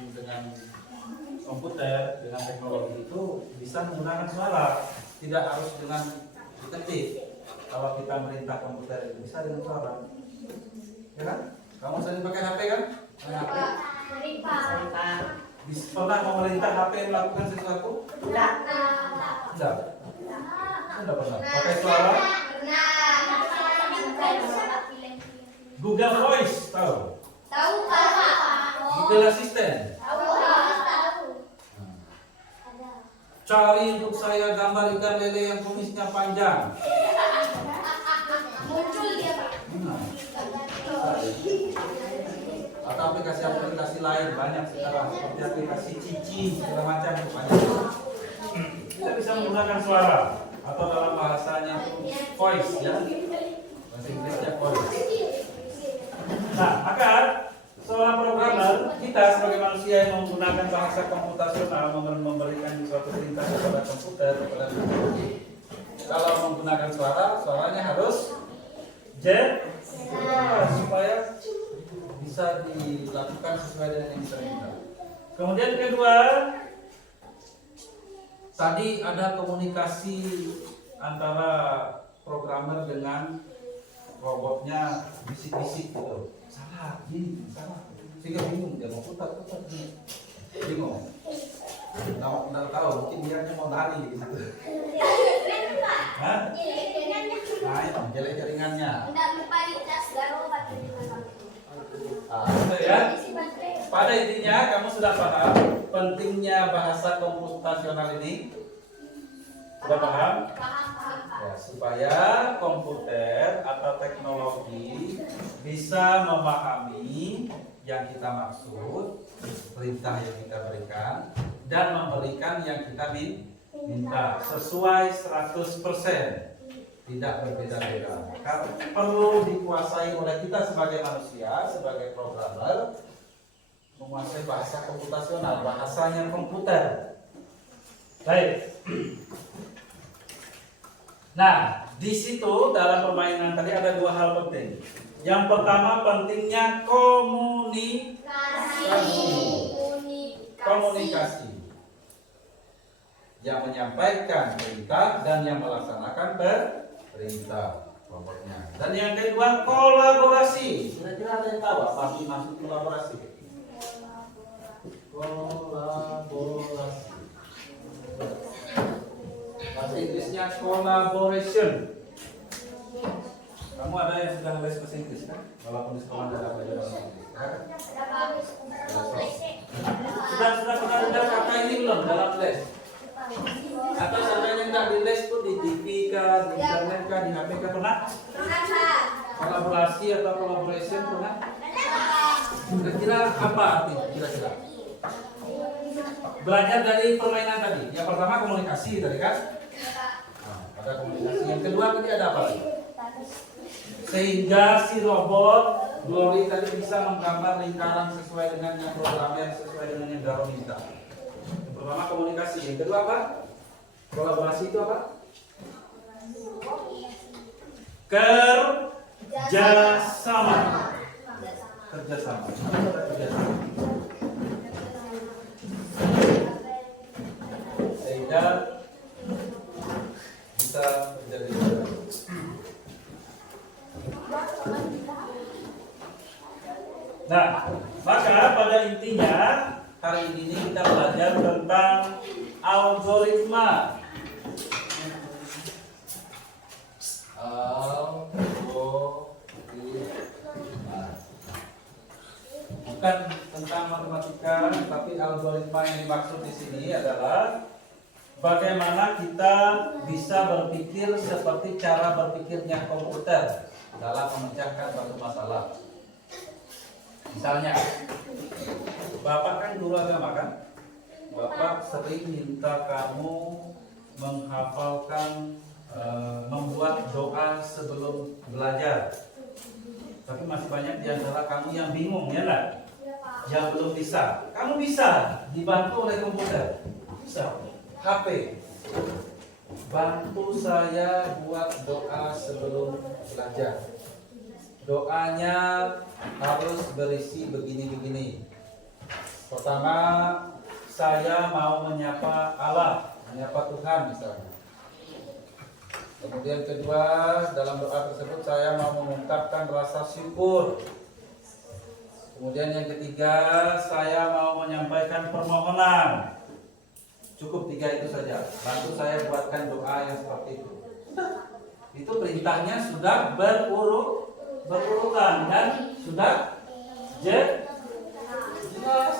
komputer, dengan teknologi itu bisa menggunakan suara, tidak harus dengan diketik. Kalau kita merintah komputer itu bisa dengan suara, ya kan? Kamu sering pakai HP kan? HP. Pernah memerintah HP melakukan sesuatu? Tidak. Tidak. Tidak pernah. Pakai suara? Google Voice tahu? Tahu Pak. Google Assistant. Tahu. Cari untuk saya gambar ikan lele yang kumisnya panjang. Muncul dia Pak. Atau aplikasi lain banyak sekarang, seperti aplikasi Cici segala macam banyak. Kita bisa menggunakan suara atau dalam bahasanya voice ya. Bahasa Inggrisnya voice. Nah, maka seorang programmer, kita sebagai manusia yang menggunakan bahasa komputasional, memberikan suatu perintah kepada komputer, kepada teknologi. Kalau menggunakan suaranya harus jelas supaya bisa dilakukan sesuai dengan yang kita minta. Kemudian kedua, tadi ada komunikasi antara programmer dengan robotnya, bisik-bisik gitu. Salah, ini salah. Sehingga bingung, dia mau putar bingung. Nggak tahu, mungkin dia mau lari di situ. Hah? Nah, itu jelek jaringannya. Ya. Pada intinya kamu sudah paham pentingnya bahasa komputasional ini? Sudah paham? Ya, supaya komputer atau teknologi bisa memahami yang kita maksud, perintah yang kita berikan, dan memberikan yang kita minta sesuai 100%. Tidak berbeda-beda. Maka perlu dikuasai oleh kita sebagai manusia, sebagai programmer, menguasai bahasa komputasional, bahasanya komputer. Baik. Nah, di situ dalam permainan tadi ada dua hal penting. Yang pertama pentingnya komunikasi. Yang menyampaikan perintah dan yang melaksanakan perintah robotnya. Dan yang kedua kolaborasi. Kira-kira ada yang tahu apa maksud kolaborasi? Kolaborasi. Bahasa Inggrisnya collaboration. Kamu ada yang sudah les bahasa Inggris kan? Walaupun di sekolah tidak belajar bahasa Inggris. Sudah kakak ini belum dalam les? Atau sampai yang tidak di les pun di TV kah, di internet kah, di HP kah pernah? Kolaborasi atau collaboration pernah? Kira-kira apa artinya? Kira-kira? Belajar dari permainan tadi. Yang pertama komunikasi tadi kan? Nah, Ada komunikasi. Yang kedua tadi ada apa lagi? Sehingga si robot Glory tadi bisa menggambar lingkaran sesuai dengan yang programnya, sesuai dengan yang Garo minta. Yang pertama komunikasi, yang kedua apa? Kolaborasi itu apa? Kerjasama. Kerjasama. Apa kerjasama? Sehingga Bisa terjadi. Nah, maka pada intinya hari ini kita belajar tentang algoritma. Algoritma. Bukan tentang matematika, tapi algoritma yang dimaksud di sini adalah bagaimana kita bisa berpikir seperti cara berpikirnya komputer dalam memecahkan suatu masalah. Misalnya, Bapak kan guru agama kan? Bapak sering minta kamu menghafalkan, membuat doa sebelum belajar. Tapi masih banyak di antara kamu yang bingung, ya enggak? Yang belum bisa. Kamu bisa dibantu oleh komputer. Bisa. HP. Bantu saya buat doa sebelum belajar. Doanya harus berisi begini-begini. Pertama, saya mau menyapa Allah, menyapa Tuhan misalnya. Kemudian kedua, dalam doa tersebut saya mau mengungkapkan rasa syukur. Kemudian yang ketiga, saya mau menyampaikan permohonan. Cukup 3 itu saja. Bantu saya buatkan doa yang seperti itu. Itu perintahnya sudah berurutan dan sudah jelas.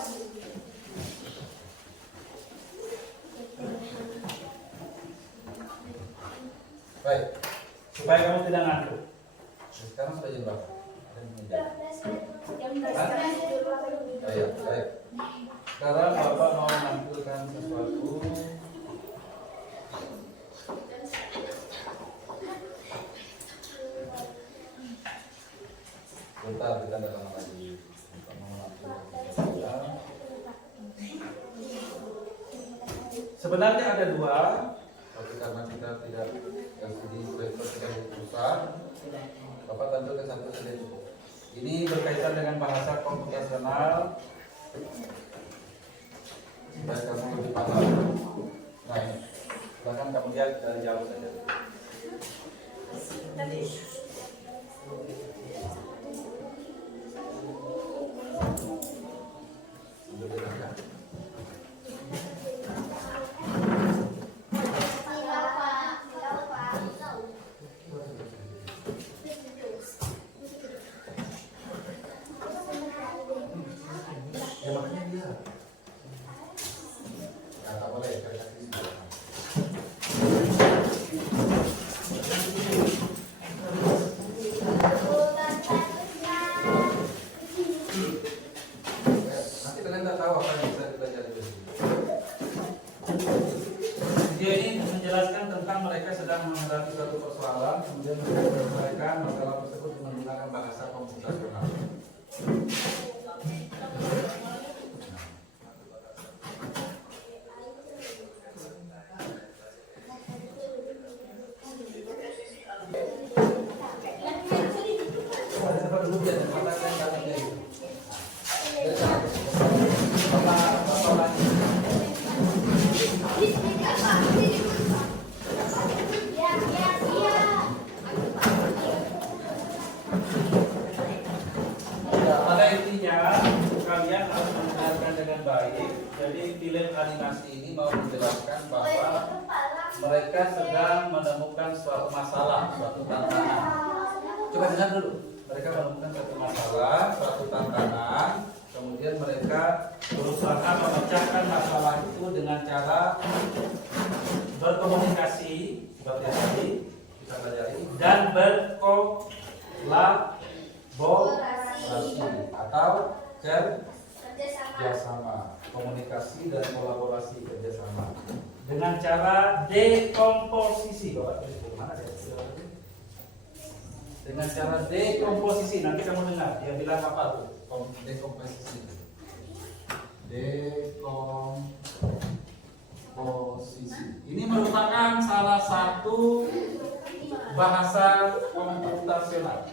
Baik. Supaya kamu tidak ngantuk. Sekarang sudah jam berapa? Jam Baik, baik. Sekarang Bapak mau menampilkan sesuatu. Bentar, kita datang lagi. Kita mau menampilkan sesuatu. Sebenarnya ada 2. Tapi karena kita tidak di proyektor tidak besar, Bapak tampilkan satu saja cukup. Ini berkaitan dengan bahasa komputasional. Supaya kamu lebih paham. Nah, ini. Silahkan kamu lihat dari jauh saja. Ambil di tengah. Ya makanya dia. Tak boleh, saya kasih sebelah. Nanti kalian tak tahu apa yang bisa dipelajari di sini. Dia ini menjelaskan tentang mereka sedang menghadapi suatu persoalan, kemudian mereka menyelesaikan masalah tersebut menggunakan bahasa komputasional. Ada siapa dulu ya? Bapak kan katanya itu. Bapak lagi. Ya, pada intinya kalian harus mendengarkan dengan baik. Jadi film animasi ini mau menjelaskan bahwa mereka sedang menemukan suatu masalah, suatu tantangan. Coba dengar dulu. Mereka menemukan suatu masalah, suatu tantangan. Kemudian mereka berusaha memecahkan masalah itu dengan cara berkomunikasi seperti yang tadi kita pelajari dan berkolaborasi atau kerjasama, komunikasi dan kolaborasi kerjasama. dengan cara dekomposisi. Bapak mana dia? Dengan cara dekomposisi. Nanti kamu dengar dia bilang apa tuh? Dekomposisi. Dekomposisi. Ini merupakan salah satu bahasa komputasional.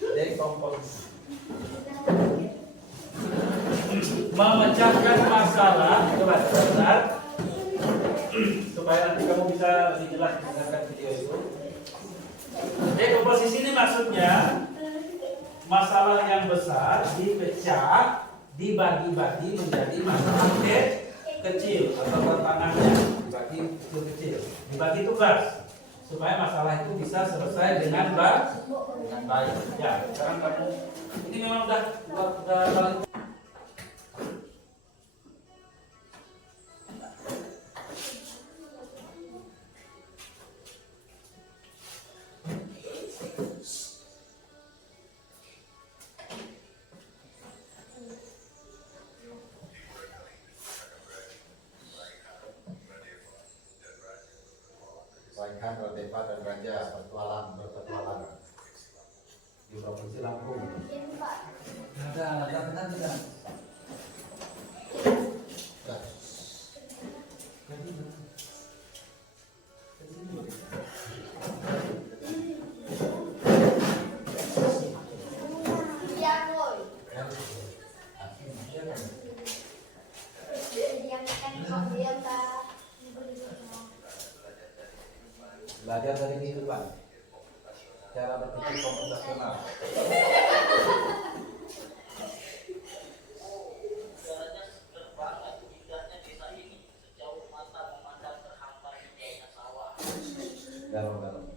Dekomposisi. Memecahkan masalah. Coba sebentar supaya nanti kamu bisa lebih jelas mendengarkan video itu. Dekomposisi ini maksudnya masalah yang besar dipecah, dibagi-bagi menjadi masalah kecil atau tantangannya dibagi kecil-kecil, dibagi tugas supaya masalah itu bisa selesai dengan baik. Ya, sekarang kamu ini memang udah paling Saingkan Radepa dan Raja berpetualang di Provinsi Lampung. Ada. Belajar dari kehidupan, cara berpikir komputasional. Dalam.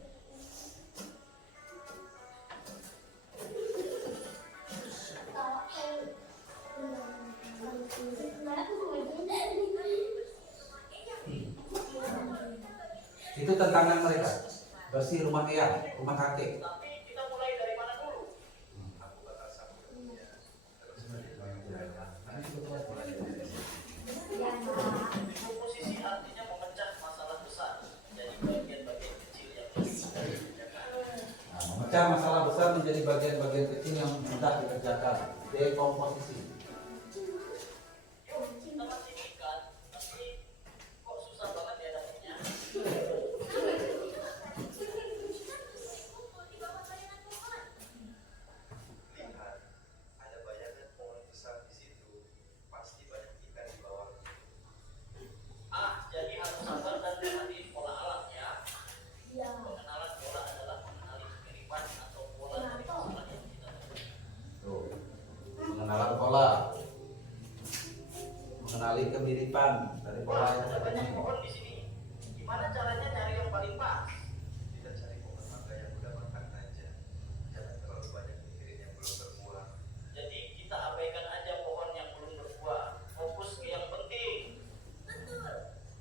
Itu tantangan mereka. Bersih rumah eyang, rumah kakek. Komposisi artinya memecah masalah besar jadi bagian-bagian kecil yang Memecah masalah besar menjadi bagian-bagian kecil yang mudah dikerjakan. Dekomposisi. Mengenal pola, mengenali kemiripan dari pola yang ada banyak pohon di sini. Gimana caranya cari yang paling pas? Tidak cari pohon mangga yang udah makan aja. Jangan terlalu banyak mikirin yang belum berbuah. Jadi kita abaikan aja pohon yang belum berbuah. Fokus ke yang penting. Betul,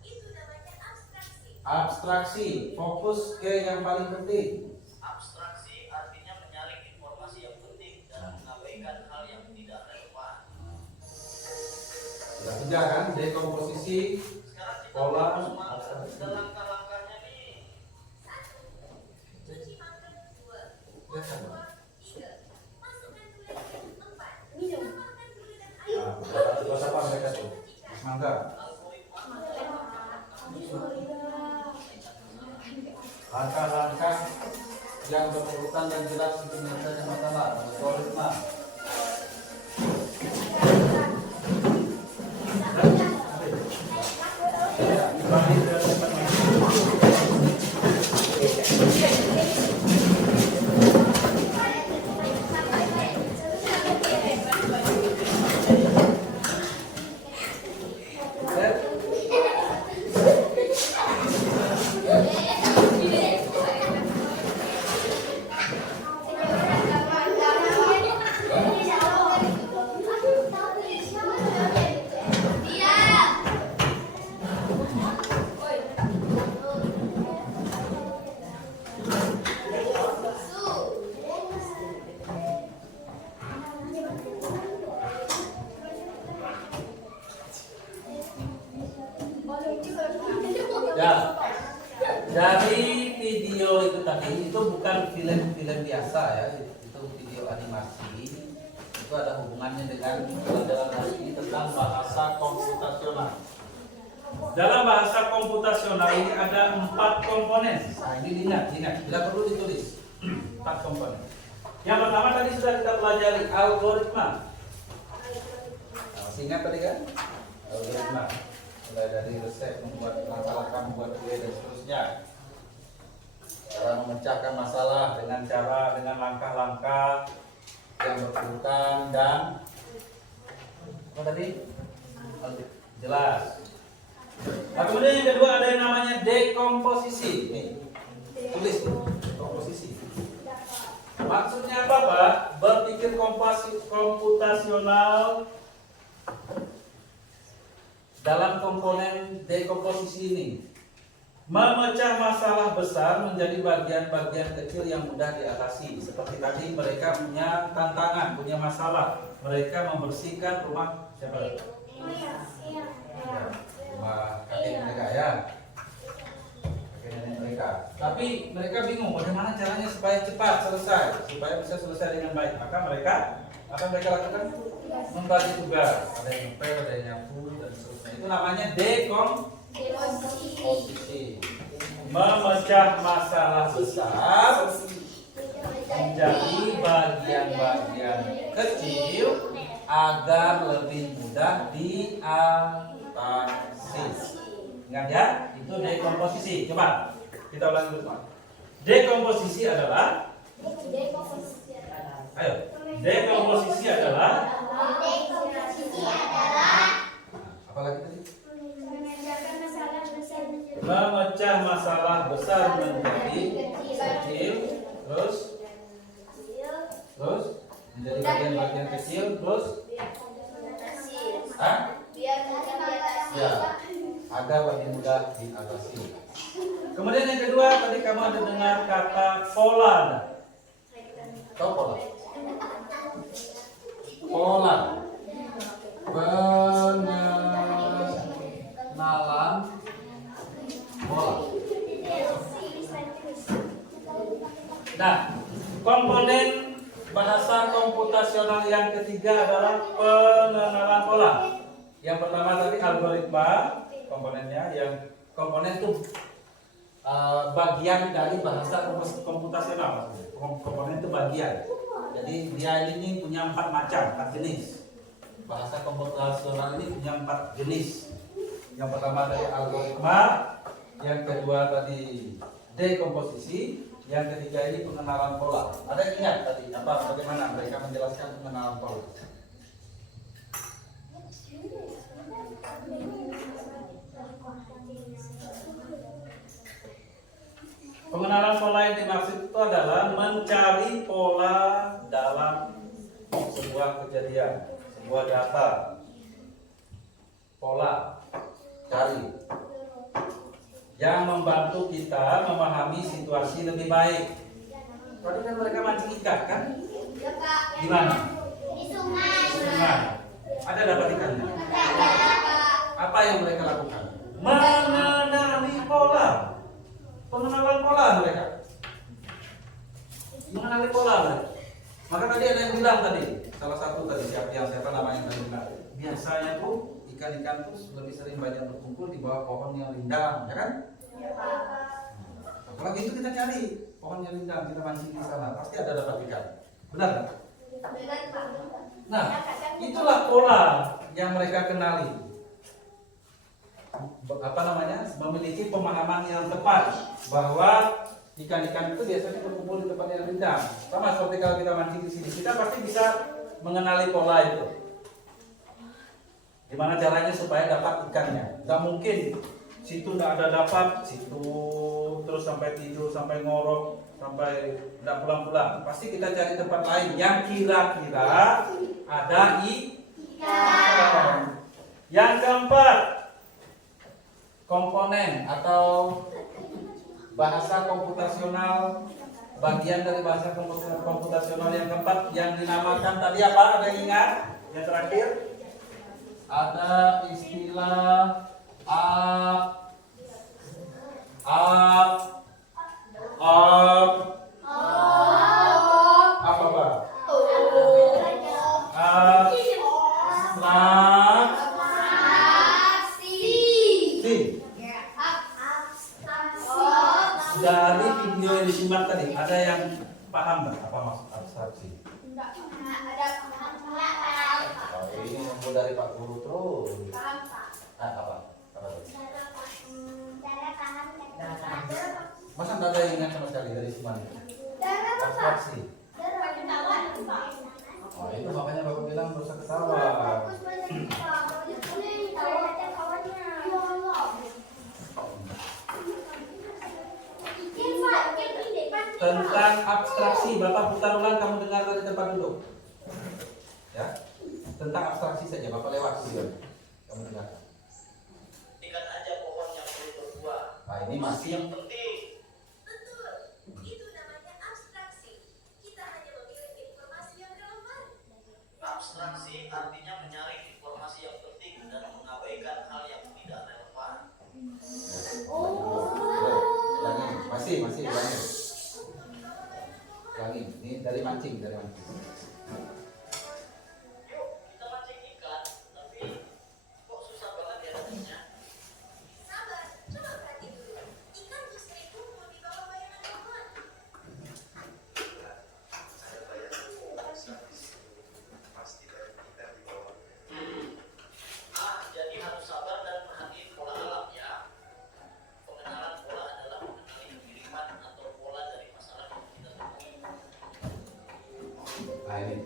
itu namanya abstraksi. abstraksi, fokus ke yang paling penting. Abstraksi artinya menyaring informasi yang penting dan mengabaikan hal yang tidak relevan. Sudah tiga kan, dekomposisi, Sekarang kita pola, fokus abstraksi. ke langkah-langkahnya nih. 1. Cuci mangga 2. Ya, sama. 3. Masukkan gula dan 4. Minum. Tambahkan gula dan air. Nah, apa mereka tuh? Mangga. Langkah-langkah yang berurutan dan jelas untuk menyelesaikan masalah. Algoritma. Ya, dibagi dari Dari video itu tadi, itu bukan film-film biasa ya, itu video animasi. Itu ada hubungannya dengan pelajaran hari ini tentang bahasa komputasional. Dalam bahasa komputasional ini ada 4 komponen. Nah, ini ingat, bila perlu ditulis 4 komponen. Yang pertama tadi sudah kita pelajari algoritma. Nah, masih ingat tadi kan? Algoritma. Mulai dari resep, membuat langkah-langkah, membuat kue dan seterusnya. Cara memecahkan masalah dengan langkah-langkah yang berurutan dan apa tadi? Jelas. Nah, kemudian yang kedua ada yang namanya dekomposisi. Nih, tulis dekomposisi. Maksudnya apa, Pak? Berpikir komputasional dalam komponen dekomposisi ini. Memecah masalah besar menjadi bagian-bagian kecil yang mudah diatasi. Seperti tadi mereka punya tantangan, punya masalah. Mereka membersihkan rumah siapa? Rumah kakek mereka ya. Kakek nenek mereka. Tapi mereka bingung bagaimana caranya supaya cepat selesai, supaya bisa selesai dengan baik. Maka mereka lakukan? Membagi tugas. Ada yang ngepel, ada yang nyapu dan seterusnya. Itu namanya dekomposisi. Memecah masalah besar menjadi bagian-bagian kecil agar lebih mudah diatasi. Ingat ya, itu dekomposisi. Coba kita ulangi dulu. Dekomposisi adalah dekomposisi adalah apa lagi tadi? Memecah masalah besar menjadi kecil, terus menjadi bagian-bagian kecil, terus ya, agar lebih mudah diatasi. Kemudian yang kedua, tadi kamu ada dengar kata pola. Tahu pola? Pola. Pengenalan pola. Nah, komponen bahasa komputasional yang ketiga adalah pengenalan pola. Yang pertama tadi algoritma, komponennya. Yang komponen itu bagian dari bahasa komputasional. Komponen itu bagian. Jadi dia ini punya 4 macam, 4 jenis. Bahasa komputasional ini punya 4 jenis. Yang pertama tadi algoritma, yang kedua tadi dekomposisi, yang ketiga ini pengenalan pola. Ada yang ingat tadi bagaimana mereka menjelaskan pengenalan pola? Pengenalan pola yang dimaksud itu adalah mencari pola dalam sebuah kejadian, sebuah data. Pola, cari. Yang membantu kita memahami situasi lebih baik. Tadi kan mereka mancing ikan kan? Di mana? Di sungai. Sungai. Ada dapat ikannya? Apa yang mereka lakukan? Mengenali pola. Pengenalan pola mereka. Mengenali pola mereka. Maka tadi ada yang bilang tadi, salah satu tadi siapa namanya yang bilang, biasanya tuh ikan-ikan tuh lebih sering banyak berkumpul di bawah pohon yang rindang, ya kan? Apalagi itu kita cari pohon yang rindang, kita mancing di sana, pasti ada dapat ikan. Benar kan? Nah, itulah pola yang mereka kenali. Memiliki pemahaman yang tepat bahwa ikan-ikan itu biasanya berkumpul di tempat yang rindang. Sama seperti kalau kita mancing di sini, kita pasti bisa mengenali pola itu. Gimana caranya supaya dapat ikannya? Gak mungkin situ nggak ada dapat, situ terus sampai tidur, sampai ngorok, sampai nggak pulang-pulang. Pasti kita cari tempat lain yang kira-kira ada ikan. Yang keempat, komponen atau bahasa komputasional, bagian dari bahasa komputasional yang keempat yang dinamakan tadi apa? Ada yang ingat? Yang terakhir ada istilah Dari video yang disimak tadi, ada yang paham nggak apa maksud abstraksi? Enggak ada paham. Oh, ini nunggu dari Pak Guru terus. Paham, Pak. Apa? Apa tuh? Cara paham Masa nggak ada yang ingat sama sekali dari semuanya? Abstraksi. Oh, itu makanya Bapak bilang nggak usah ketawa. Tentang abstraksi, Bapak putar ulang, kamu dengar dari tempat duduk. Ya, tentang abstraksi saja, Bapak lewat dulu. Kamu dengar. Ikan aja pohon yang belum berbuah. Nah, ini masih Yang penting Betul, itu namanya abstraksi. Kita hanya memilih informasi yang relevan. abstraksi artinya menyaring informasi yang penting dan mengabaikan hal yang tidak relevan. ulangi, masih ulangi. Ulangi, ini dari mancing. Yuk, kita mancing ikan, tapi kok susah banget ya dapetnya? Sabar, coba perhati dulu. Ikan justru kumpul di bawah bayangan pohon. Saya bayangkan abstraksi pasti dari kita di bawah. Jadi harus sabar dan perhatiin pola alam ya. Pengenalan pola adalah mengenali kemiripan atau pola dari masalah yang kita temui. Nah, ini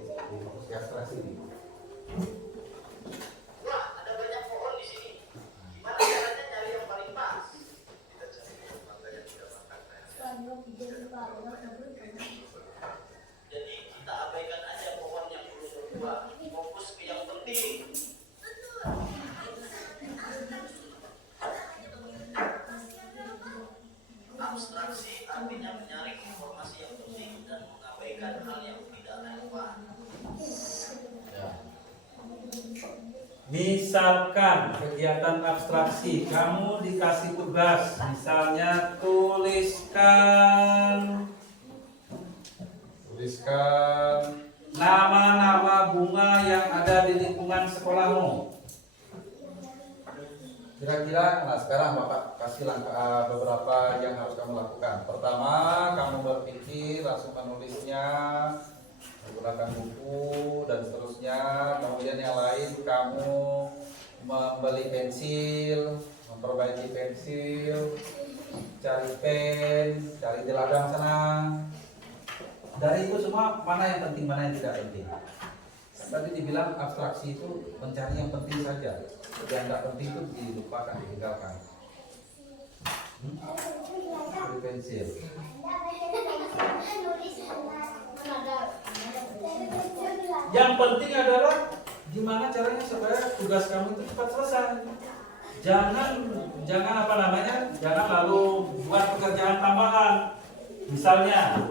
fokus ke abstraksi ini. Wah, ada banyak pohon di sini. Gimana caranya cari yang paling pas? Kita cari pohon mangga yang sudah makan. Jadi kita abaikan aja pohon yang belum berbuah. Fokus ke yang penting. Betul, itu namanya abstraksi. Kita hanya memilih informasi yang relevan. Abstraksi artinya menyaring informasi yang penting dan mengabaikan hal yang tidak relevan. Ya. Misalkan kegiatan abstraksi, kamu dikasih tugas, misalnya tuliskan nama-nama bunga yang ada di lingkungan sekolahmu. Kira-kira, nah sekarang Bapak kasih langkah beberapa yang harus kamu lakukan. Pertama, kamu berpikir, langsung menulisnya, menggunakan buku dan seterusnya. Kemudian yang lain, kamu membeli pensil, memperbaiki pensil, cari pen, cari di ladang sana. Dari itu semua, mana yang penting, mana yang tidak penting. Tadi dibilang abstraksi itu mencari yang penting saja. Yang tidak penting itu dilupakan, ditinggalkan. Beli pensil. Yang penting adalah gimana caranya supaya tugas kamu itu cepat selesai. Jangan apa namanya? Jangan lalu buat pekerjaan tambahan. Misalnya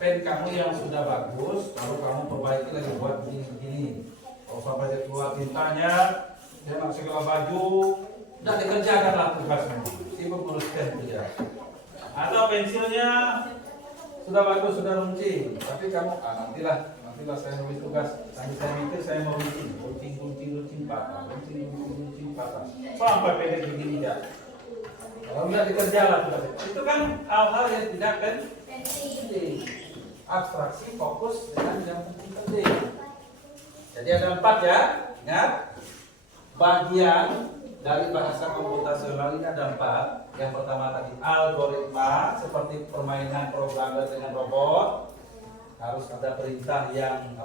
pen kamu yang sudah bagus, lalu kamu perbaiki lagi buat begini. Kalau sampai dia keluar tintanya, dia nak segala baju, tidak dikerjakanlah tugasnya. Sibuk ngurus pen saja. Atau pensilnya sudah bagus, sudah runcing, tapi kamu nantilah saya nulis tugas. Sambil saya mikir saya mau runcing patah, runcing patah, sampai pendek begini ya. Kalau tidak dikerjalah tugas. Itu kan hal-hal yang tidak penting. Abstraksi fokus dengan yang penting. Jadi ada 4 ya, ingat. Bagian dari bahasa komputasional ini ada 4. Yang pertama tadi algoritma, seperti permainan programmer dengan robot. Harus ada perintah yang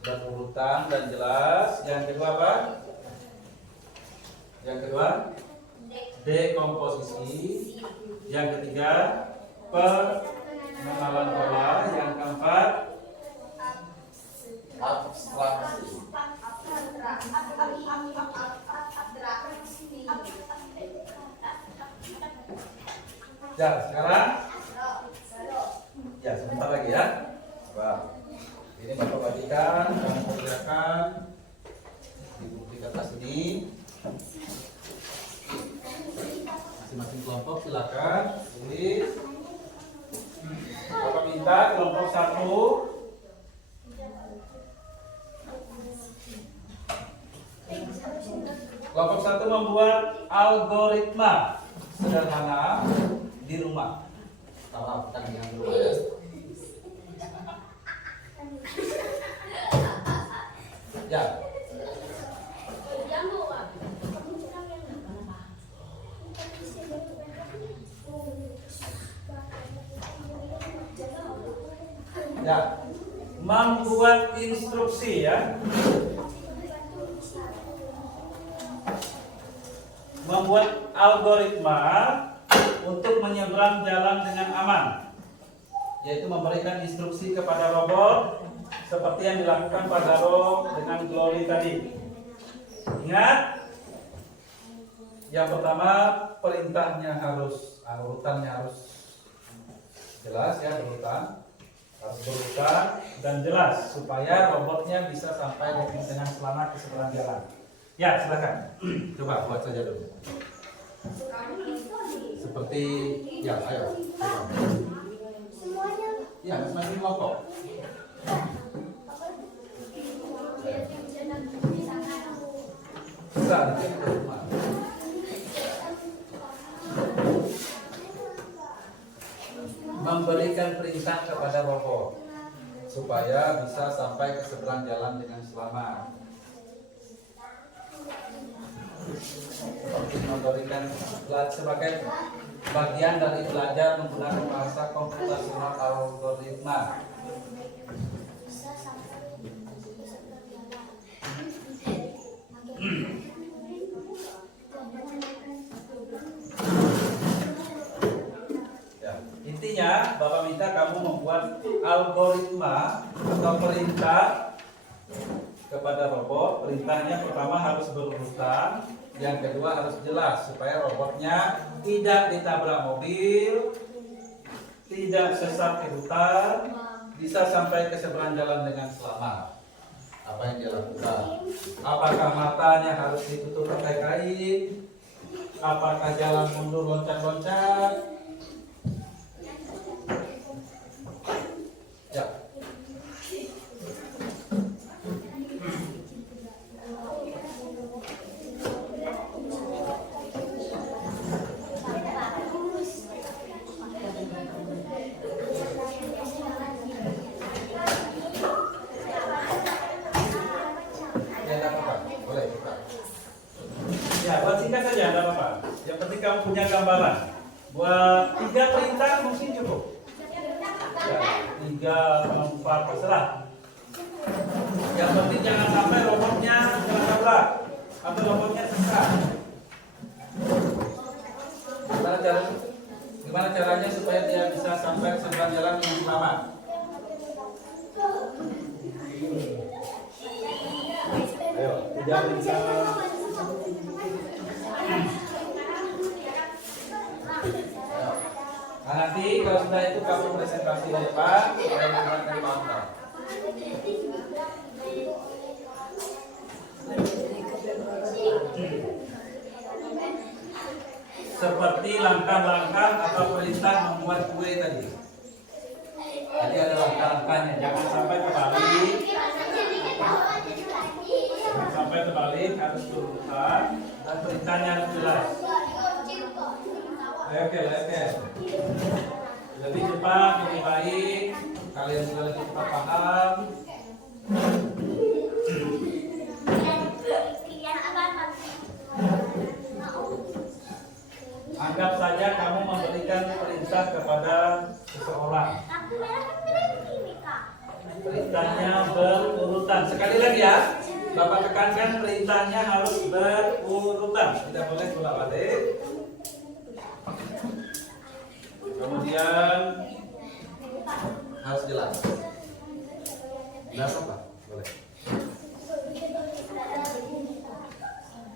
berurutan dan jelas. Yang kedua apa? Yang kedua dekomposisi. Yang ketiga pengenalan pola. Yang keempat Abstraksi. Ya, sekarang ya sebentar lagi ya. Coba. Ini Bapak bagikan, kamu kerjakan di buku di atas ini. Masing-masing kelompok silakan tulis. Bapak minta kelompok 1 membuat algoritma sederhana di rumah. Maaf, kan yang dulu ya. Ya, ya. Membuat instruksi ya. Membuat algoritma untuk menyeberang jalan dengan aman, yaitu memberikan instruksi kepada robot seperti yang dilakukan Pak Daro dengan Glory tadi. Ingat, yang pertama perintahnya harus urutannya harus jelas ya, harus berurutan dan jelas supaya robotnya bisa sampai dengan selamat ke seberang jalan. Ya, silakan. coba buat saja dulu. Seperti, ya, ayo. Coba. Semuanya. Ya, masing-masing kelompok. Bisa, nanti ke rumah. Memberikan perintah kepada robot supaya bisa sampai ke seberang jalan dengan selamat. Memberikan sebagai bagian dari belajar menggunakan bahasa komputasional algoritma. Ya, intinya Bapak minta kamu membuat algoritma atau perintah kepada robot. Perintahnya pertama harus berurutan, yang kedua harus jelas supaya robotnya tidak ditabrak mobil, tidak sesat ke hutan, bisa sampai ke seberang jalan dengan selamat. Apa yang dia lakukan? Apakah matanya harus ditutup pakai kain? Apakah jalan mundur loncat-loncat? Ya. Ya, buat singkat saja, tidak apa-apa. Yang penting kamu punya gambaran. Buat 3 perintah mungkin cukup. Ya, 3, 4, terserah. Yang penting jangan sampai robotnya tertabrak atau robotnya sesat. Gimana caranya supaya dia bisa sampai ke seberang jalan dengan selamat? Ayo, 3 perintah. Nah, nanti kalau sudah itu kamu presentasi di depan supaya menggunakan counter. Seperti langkah-langkah atau perintah membuat kue tadi. Jadi ada langkah-langkahnya, jangan sampai terbalik. Jangan sampai terbalik, harus berurutan dan perintahnya harus jelas. Oke. Lebih cepat, lebih baik. Kalian sudah lebih cepat paham. Anggap saja kamu memberikan perintah kepada seseorang. Perintahnya berurutan. Sekali lagi ya, Bapak tekankan perintahnya harus berurutan. Tidak boleh bolak-balik. Kemudian Harus jelas. Jelas apa? Boleh.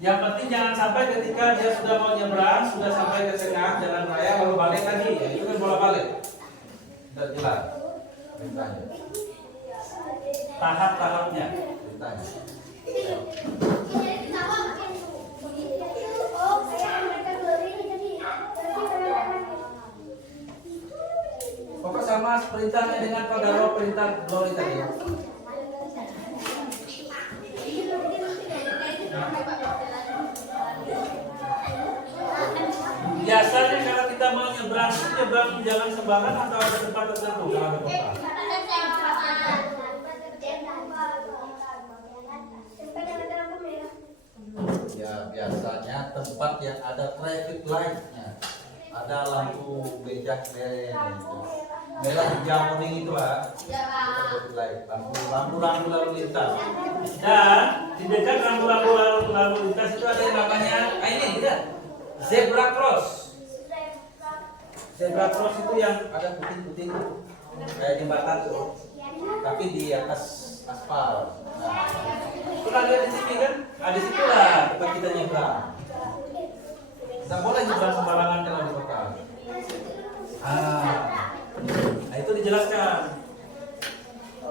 yang penting jangan sampai ketika dia sudah mau nyebrang, sudah sampai ke tengah jalan raya lalu balik lagi. Ya, itu kan bolak-balik. Tidak jelas perintahnya. Tahap-tahapnya. Perintahnya. Pokok sama perintahnya dengan Pagaro perintah Glory tadi. Ya, Biasanya kalau kita mau nyebrang jalan sembarang atau ada tempat tertentu kalau ada kota. Ya biasanya tempat yang ada traffic light-nya, ada lampu bejak merah hijau kuning itu lah, traffic light, lampu lalu lintas. Dan di dekat rambu-rambu lalu lintas itu ada yang namanya ini tidak zebra cross. Zebra cross itu yang ada putih-putih kayak jembatan tuh, tapi di atas aspal. Nah, pernah lihat di TV kan? Di situ lah tempat kita nyebrang. Tidak boleh nyebrang sembarangan kalau di kota. Nah itu dijelaskan.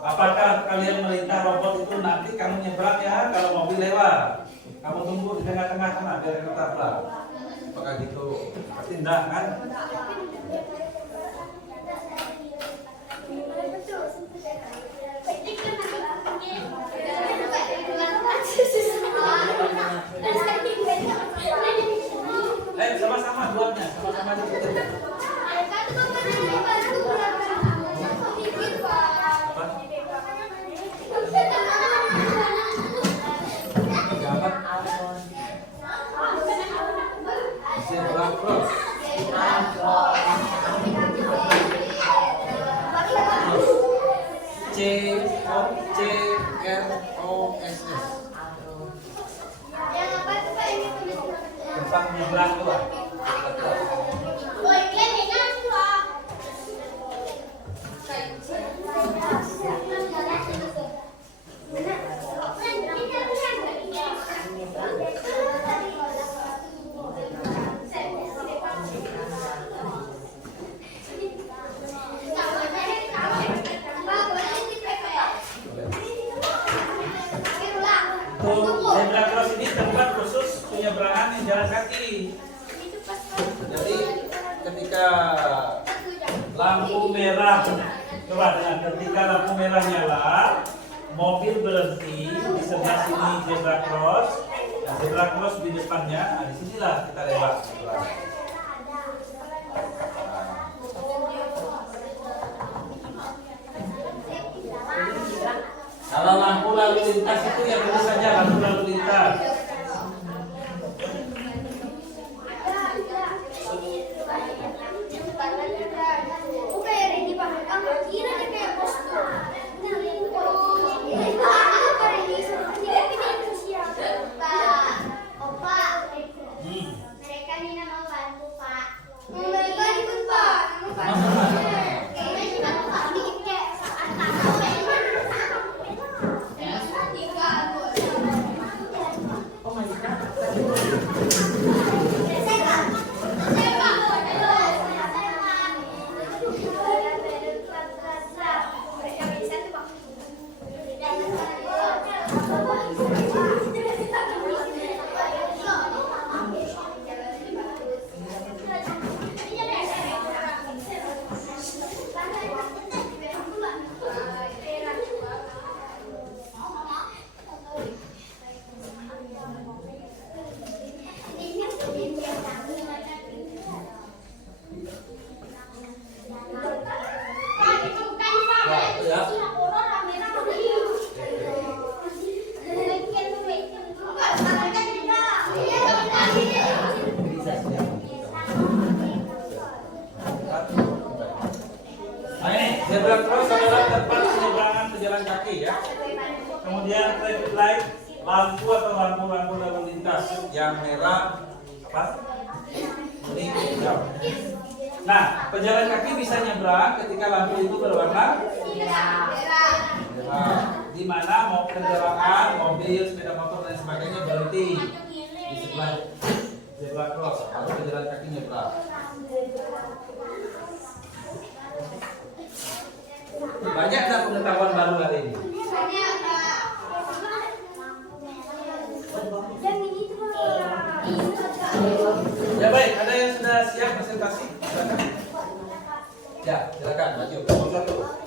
Apakah kalian melintas robot itu nanti kamu nyebrang ya kalau mobil lewat? Kamu tunggu di tengah-tengah sana biar kita tabrak. Apakah gitu? Pasti enggak kan? Sama-sama buatnya, sama-sama diputar. Zebra cross. CROSS. Tempat nyebrang tuh lah. Zebra cross ini tempat khusus penyeberangan yang jalan kaki. Jadi ketika lampu merah, coba dengan ketika lampu merah nyala, mobil berhenti di sebelah sini zebra cross, nah, zebra cross di depannya, nah, di sinilah kita lewat. Kalau lampu lalu lintas itu ya tulis saja lampu lalu lintas. Mereka ini nama bantu Pak. Zebra cross adalah tempat penyeberangan pejalan kaki ya. Kemudian traffic light, lampu atau lampu-lampu lalu lintas yang merah, apa? Kuning, hijau. Nah, pejalan kaki bisa nyebrang ketika lampu itu berwarna merah, di mana mau kendaraan, mobil, sepeda motor dan sebagainya berhenti di sebelah zebra cross atau pejalan kaki nyebrang. Banyak tak pengetahuan baru hari ini? Ya baik, ada yang sudah siap presentasi? Silakan. Ya, silakan maju. Nomor 1.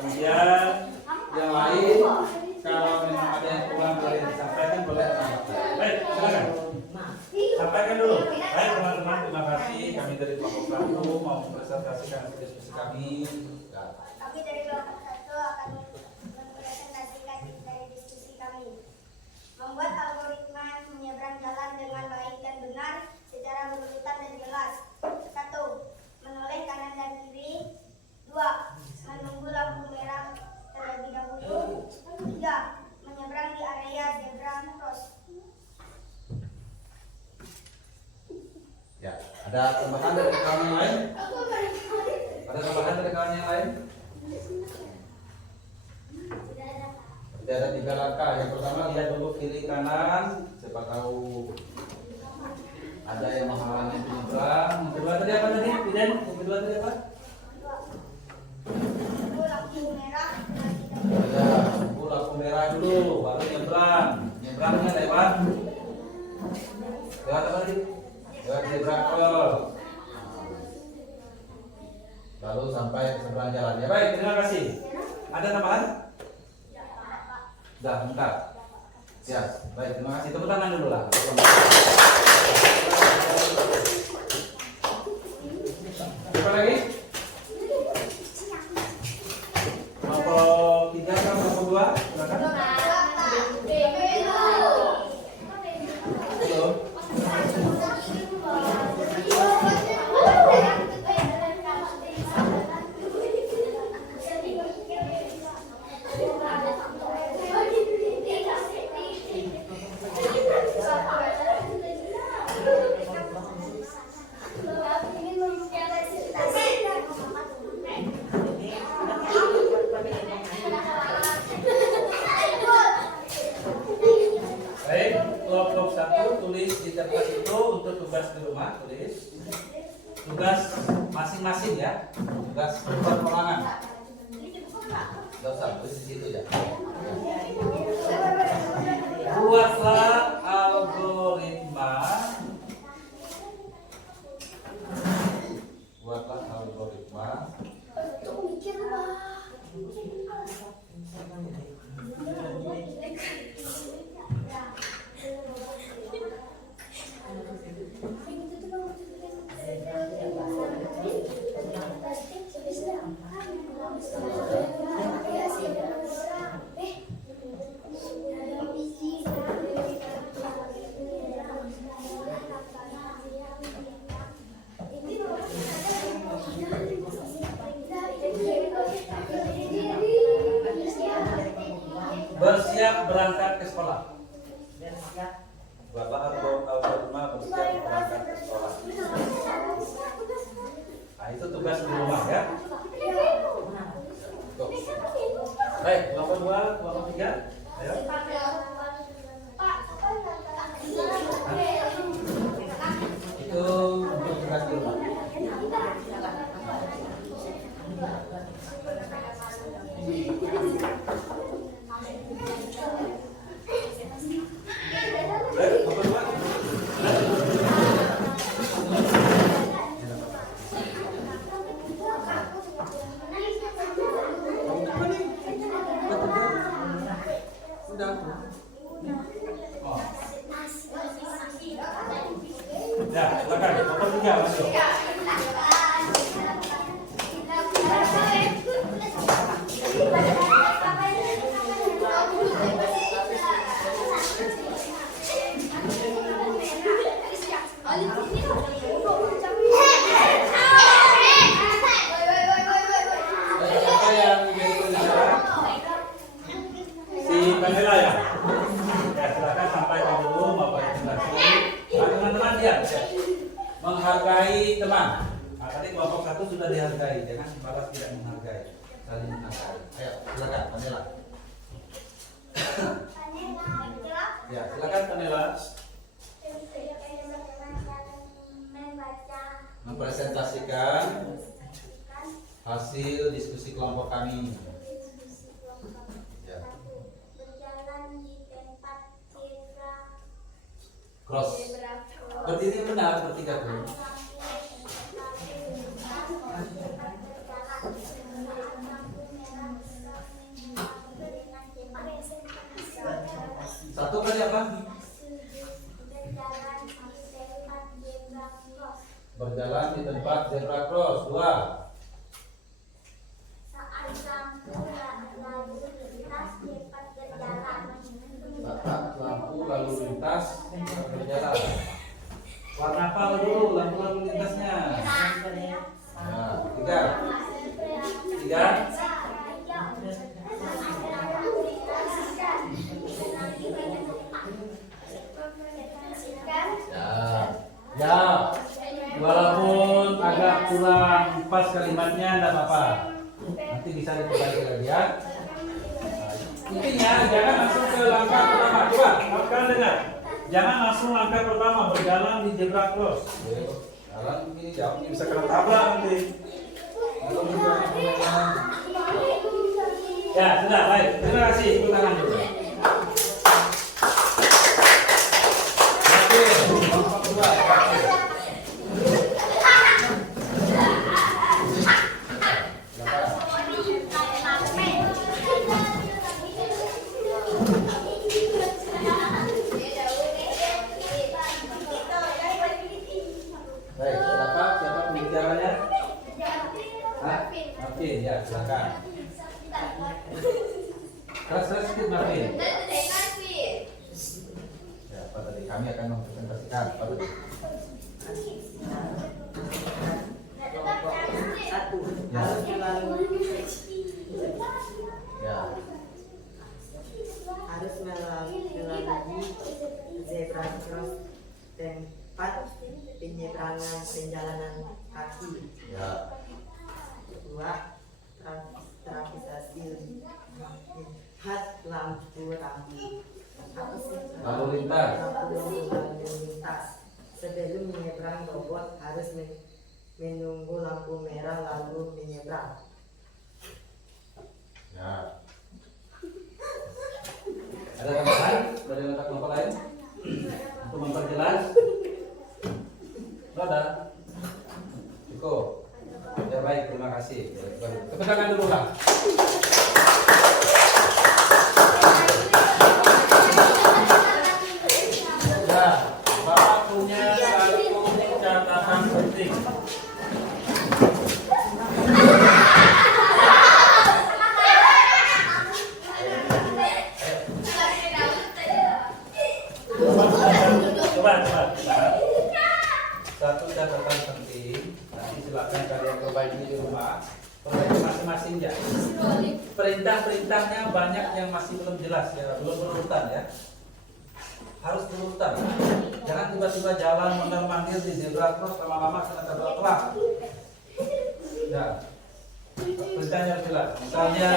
Kemudian yang lain, kalau memang ada yang kurang boleh disampaikan, boleh disampaikan. Baik, silakan. Sampaikan dulu. Baik teman-teman, terima kasih. Kami dari kelompok 1 mau mempresentasikan diskusi kami. Ya. Kami dari kelompok 1 akan mempresentasikan dari diskusi kami. Membuat algoritma menyeberang jalan dengan baik dan benar secara berurutan dan jelas. 1. Menoleh kanan dan kiri. 2. Menunggu lampu merah terlebih dahulu. 3. Menyeberang di area zebra cross. Ya, ada tambahan dari kawan yang lain? Ada tambahan dari kawan yang lain? Tidak ada 3 langkah. Yang pertama lihat dulu kiri kanan, siapa tahu ada yang menghalangi penyeberang. Yang kedua tadi apa tadi? Piden? Yang kedua tadi apa? Menunggu lampu merah terlebih dahulu. Ya, tunggu lampu merah dulu, baru nyebrang. Nyebrangnya lewat apa tadi? Lewat zebra cross. Lalu sampai ke seberang jalan. Ya baik, Terima kasih. Ada tambahan? dah bentar. Ya, baik, terima kasih. Tepuk tangan dulu lah. Apa lagi? Kelompok 3 sama kelompok 2? Silakan. Belum. Baik, kelompok 1 tulis di kertas itu untuk tugas di rumah, tulis tugas masing-masing ya, tugas perorangan. Gak usah, tulis di situ ya. Buatlah algoritma. Buatlah algoritma. Bersiap berangkat ke sekolah. Buatlah algoritma bersiap berangkat ke sekolah. Nah, itu tugas di rumah ya. Tuh. Baik, kelompok 2, kelompok 3. Ayo. Itu untuk tugas di rumah. Baik, kelompok 2. Ya, silakan. Kelompok 3 masuk. Siapa yang jadi pembicara? Si Pamela ya? Ya, silakan sampaikan dulu mau presentasi. Nah, teman-teman diam. Menghargai teman. Nah, tadi kelompok 1 sudah dihargai, jangan malah tidak menghargai, saling menghargai. Ayo, silakan Pamela. Ya, silakan Pamela. Mempresentasikan hasil diskusi kelompok kami. Ya. Berjalan di tempat zebra Cross. Berdiri benar bertiga dulu. tempat zebra cross. 2. Saat lampu lalu lintas cepat berjalan. Saat lampu lalu lintas berjalan. Warna apa dulu lampu lalu lintasnya? Nah, 3. 3. Ya, walaupun agak kurang pas kalimatnya tidak apa-apa. Nanti bisa diperbaiki lagi ya. Nah, intinya jangan langsung ke langkah pertama. Coba, kalian dengar. Jangan langsung langkah pertama berjalan di zebra cross. Jalan ini jauh. Bisa kena tabrak nanti. Ya, sudah baik. Terima kasih. Tepuk tangan dulu. Oke, kelompok 2. Baik, siapa pembicaranya? Marvin, ya silakan. Keras sedikit Marvin. Ya, apa tadi? Kami akan mempresentasikan apa tadi? Ya. Harus melalui zebra cross tempat penyeberangan penjalanan kaki. Ya. 2. Trapisasi lihat lampu Lalu lintas. lalu lintas. Sebelum menyeberang robot harus menunggu lampu merah lalu menyeberang. Ya. Ada tambahan dari letak kelompok lain untuk memperjelas? Ada? Cukup. Ya baik, terima kasih. Tepuk tangan dulu lah. Ya, Bapak punya satu catatan penting. Coba. Satu catatan penting. Nanti silakan kalian perbaiki di rumah. Perbaiki masing-masing ya. Perintah-perintahnya banyak yang masih belum jelas ya, belum berurutan ya. Harus berurutan. Jangan tiba-tiba jalan mondar-mandir di zebra cross lama-lama kena tabrak. Ya. Perintahnya harus jelas. Misalnya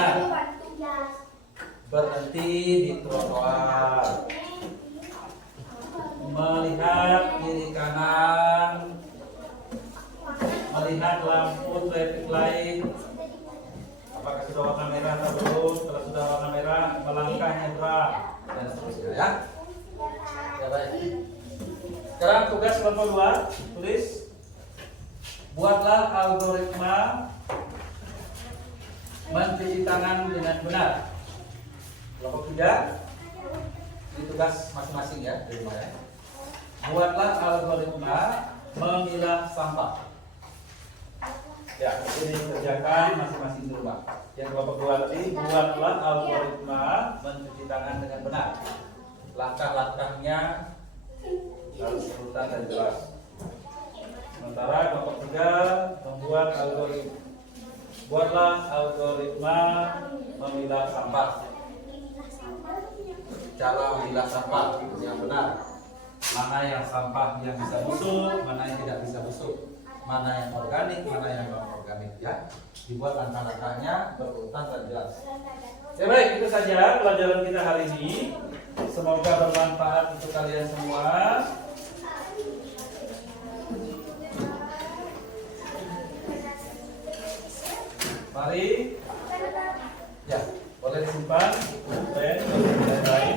berhenti di trotoar, melihat kiri kanan, melihat lampu traffic light, apakah sudah warna merah atau belum. Kalau sudah warna merah, melangkah nyebrang dan seterusnya ya. Ya baik. Sekarang tugas kelompok 2, tulis. Buatlah algoritma mencuci tangan dengan benar. Kelompok 3, ini tugas masing-masing ya di rumah ya. Buatlah algoritma memilah sampah. Ya, ini kerjakan masing-masing di rumah. Yang kelompok 2 tadi, buatlah algoritma mencuci tangan dengan benar. Langkah-langkahnya harus berurutan dan jelas. Sementara kelompok 3 membuat algoritma. Buatlah algoritma memilah sampah. Cara memilah sampah yang benar. Mana yang sampah yang bisa busuk, mana yang tidak bisa busuk, Mana yang organik, mana yang non organik ya. Dibuat langkah-langkahnya berurutan dan jelas. Ya baik, itu saja pelajaran kita hari ini. Semoga bermanfaat untuk kalian semua. Mari, ya boleh disimpan, pen, dan lain.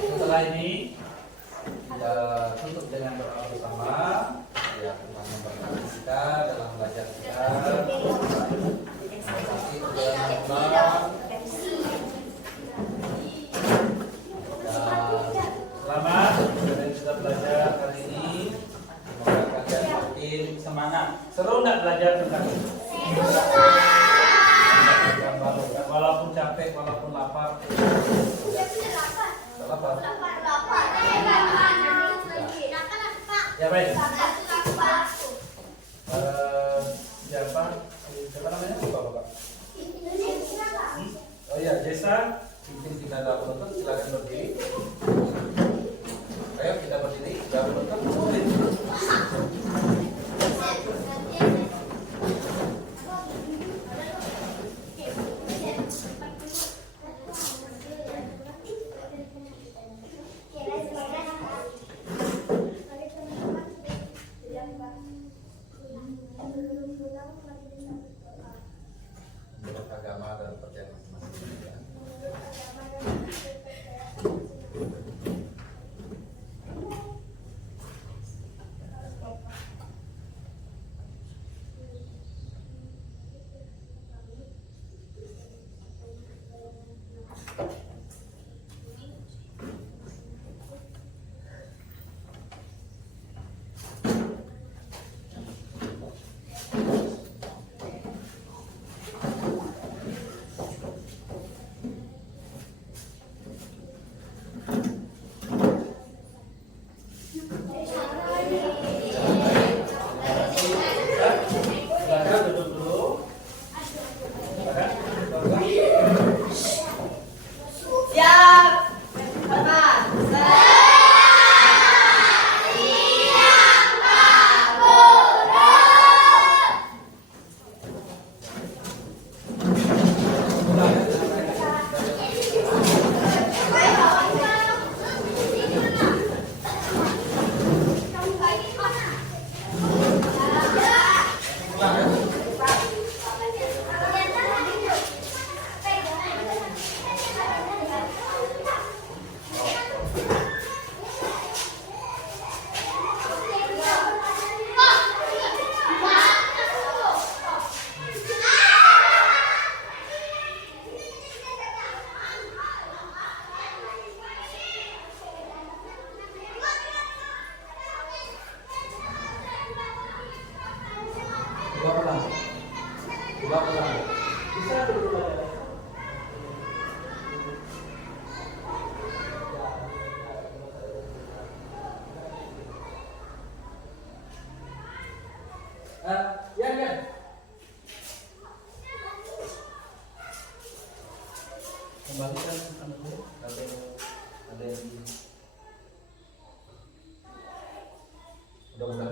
Setelah ini kita tutup dengan doa bersama. Ya. Bisa dulu ada. Ya. Kembalikan anakku atau ada yang Mudah-mudahan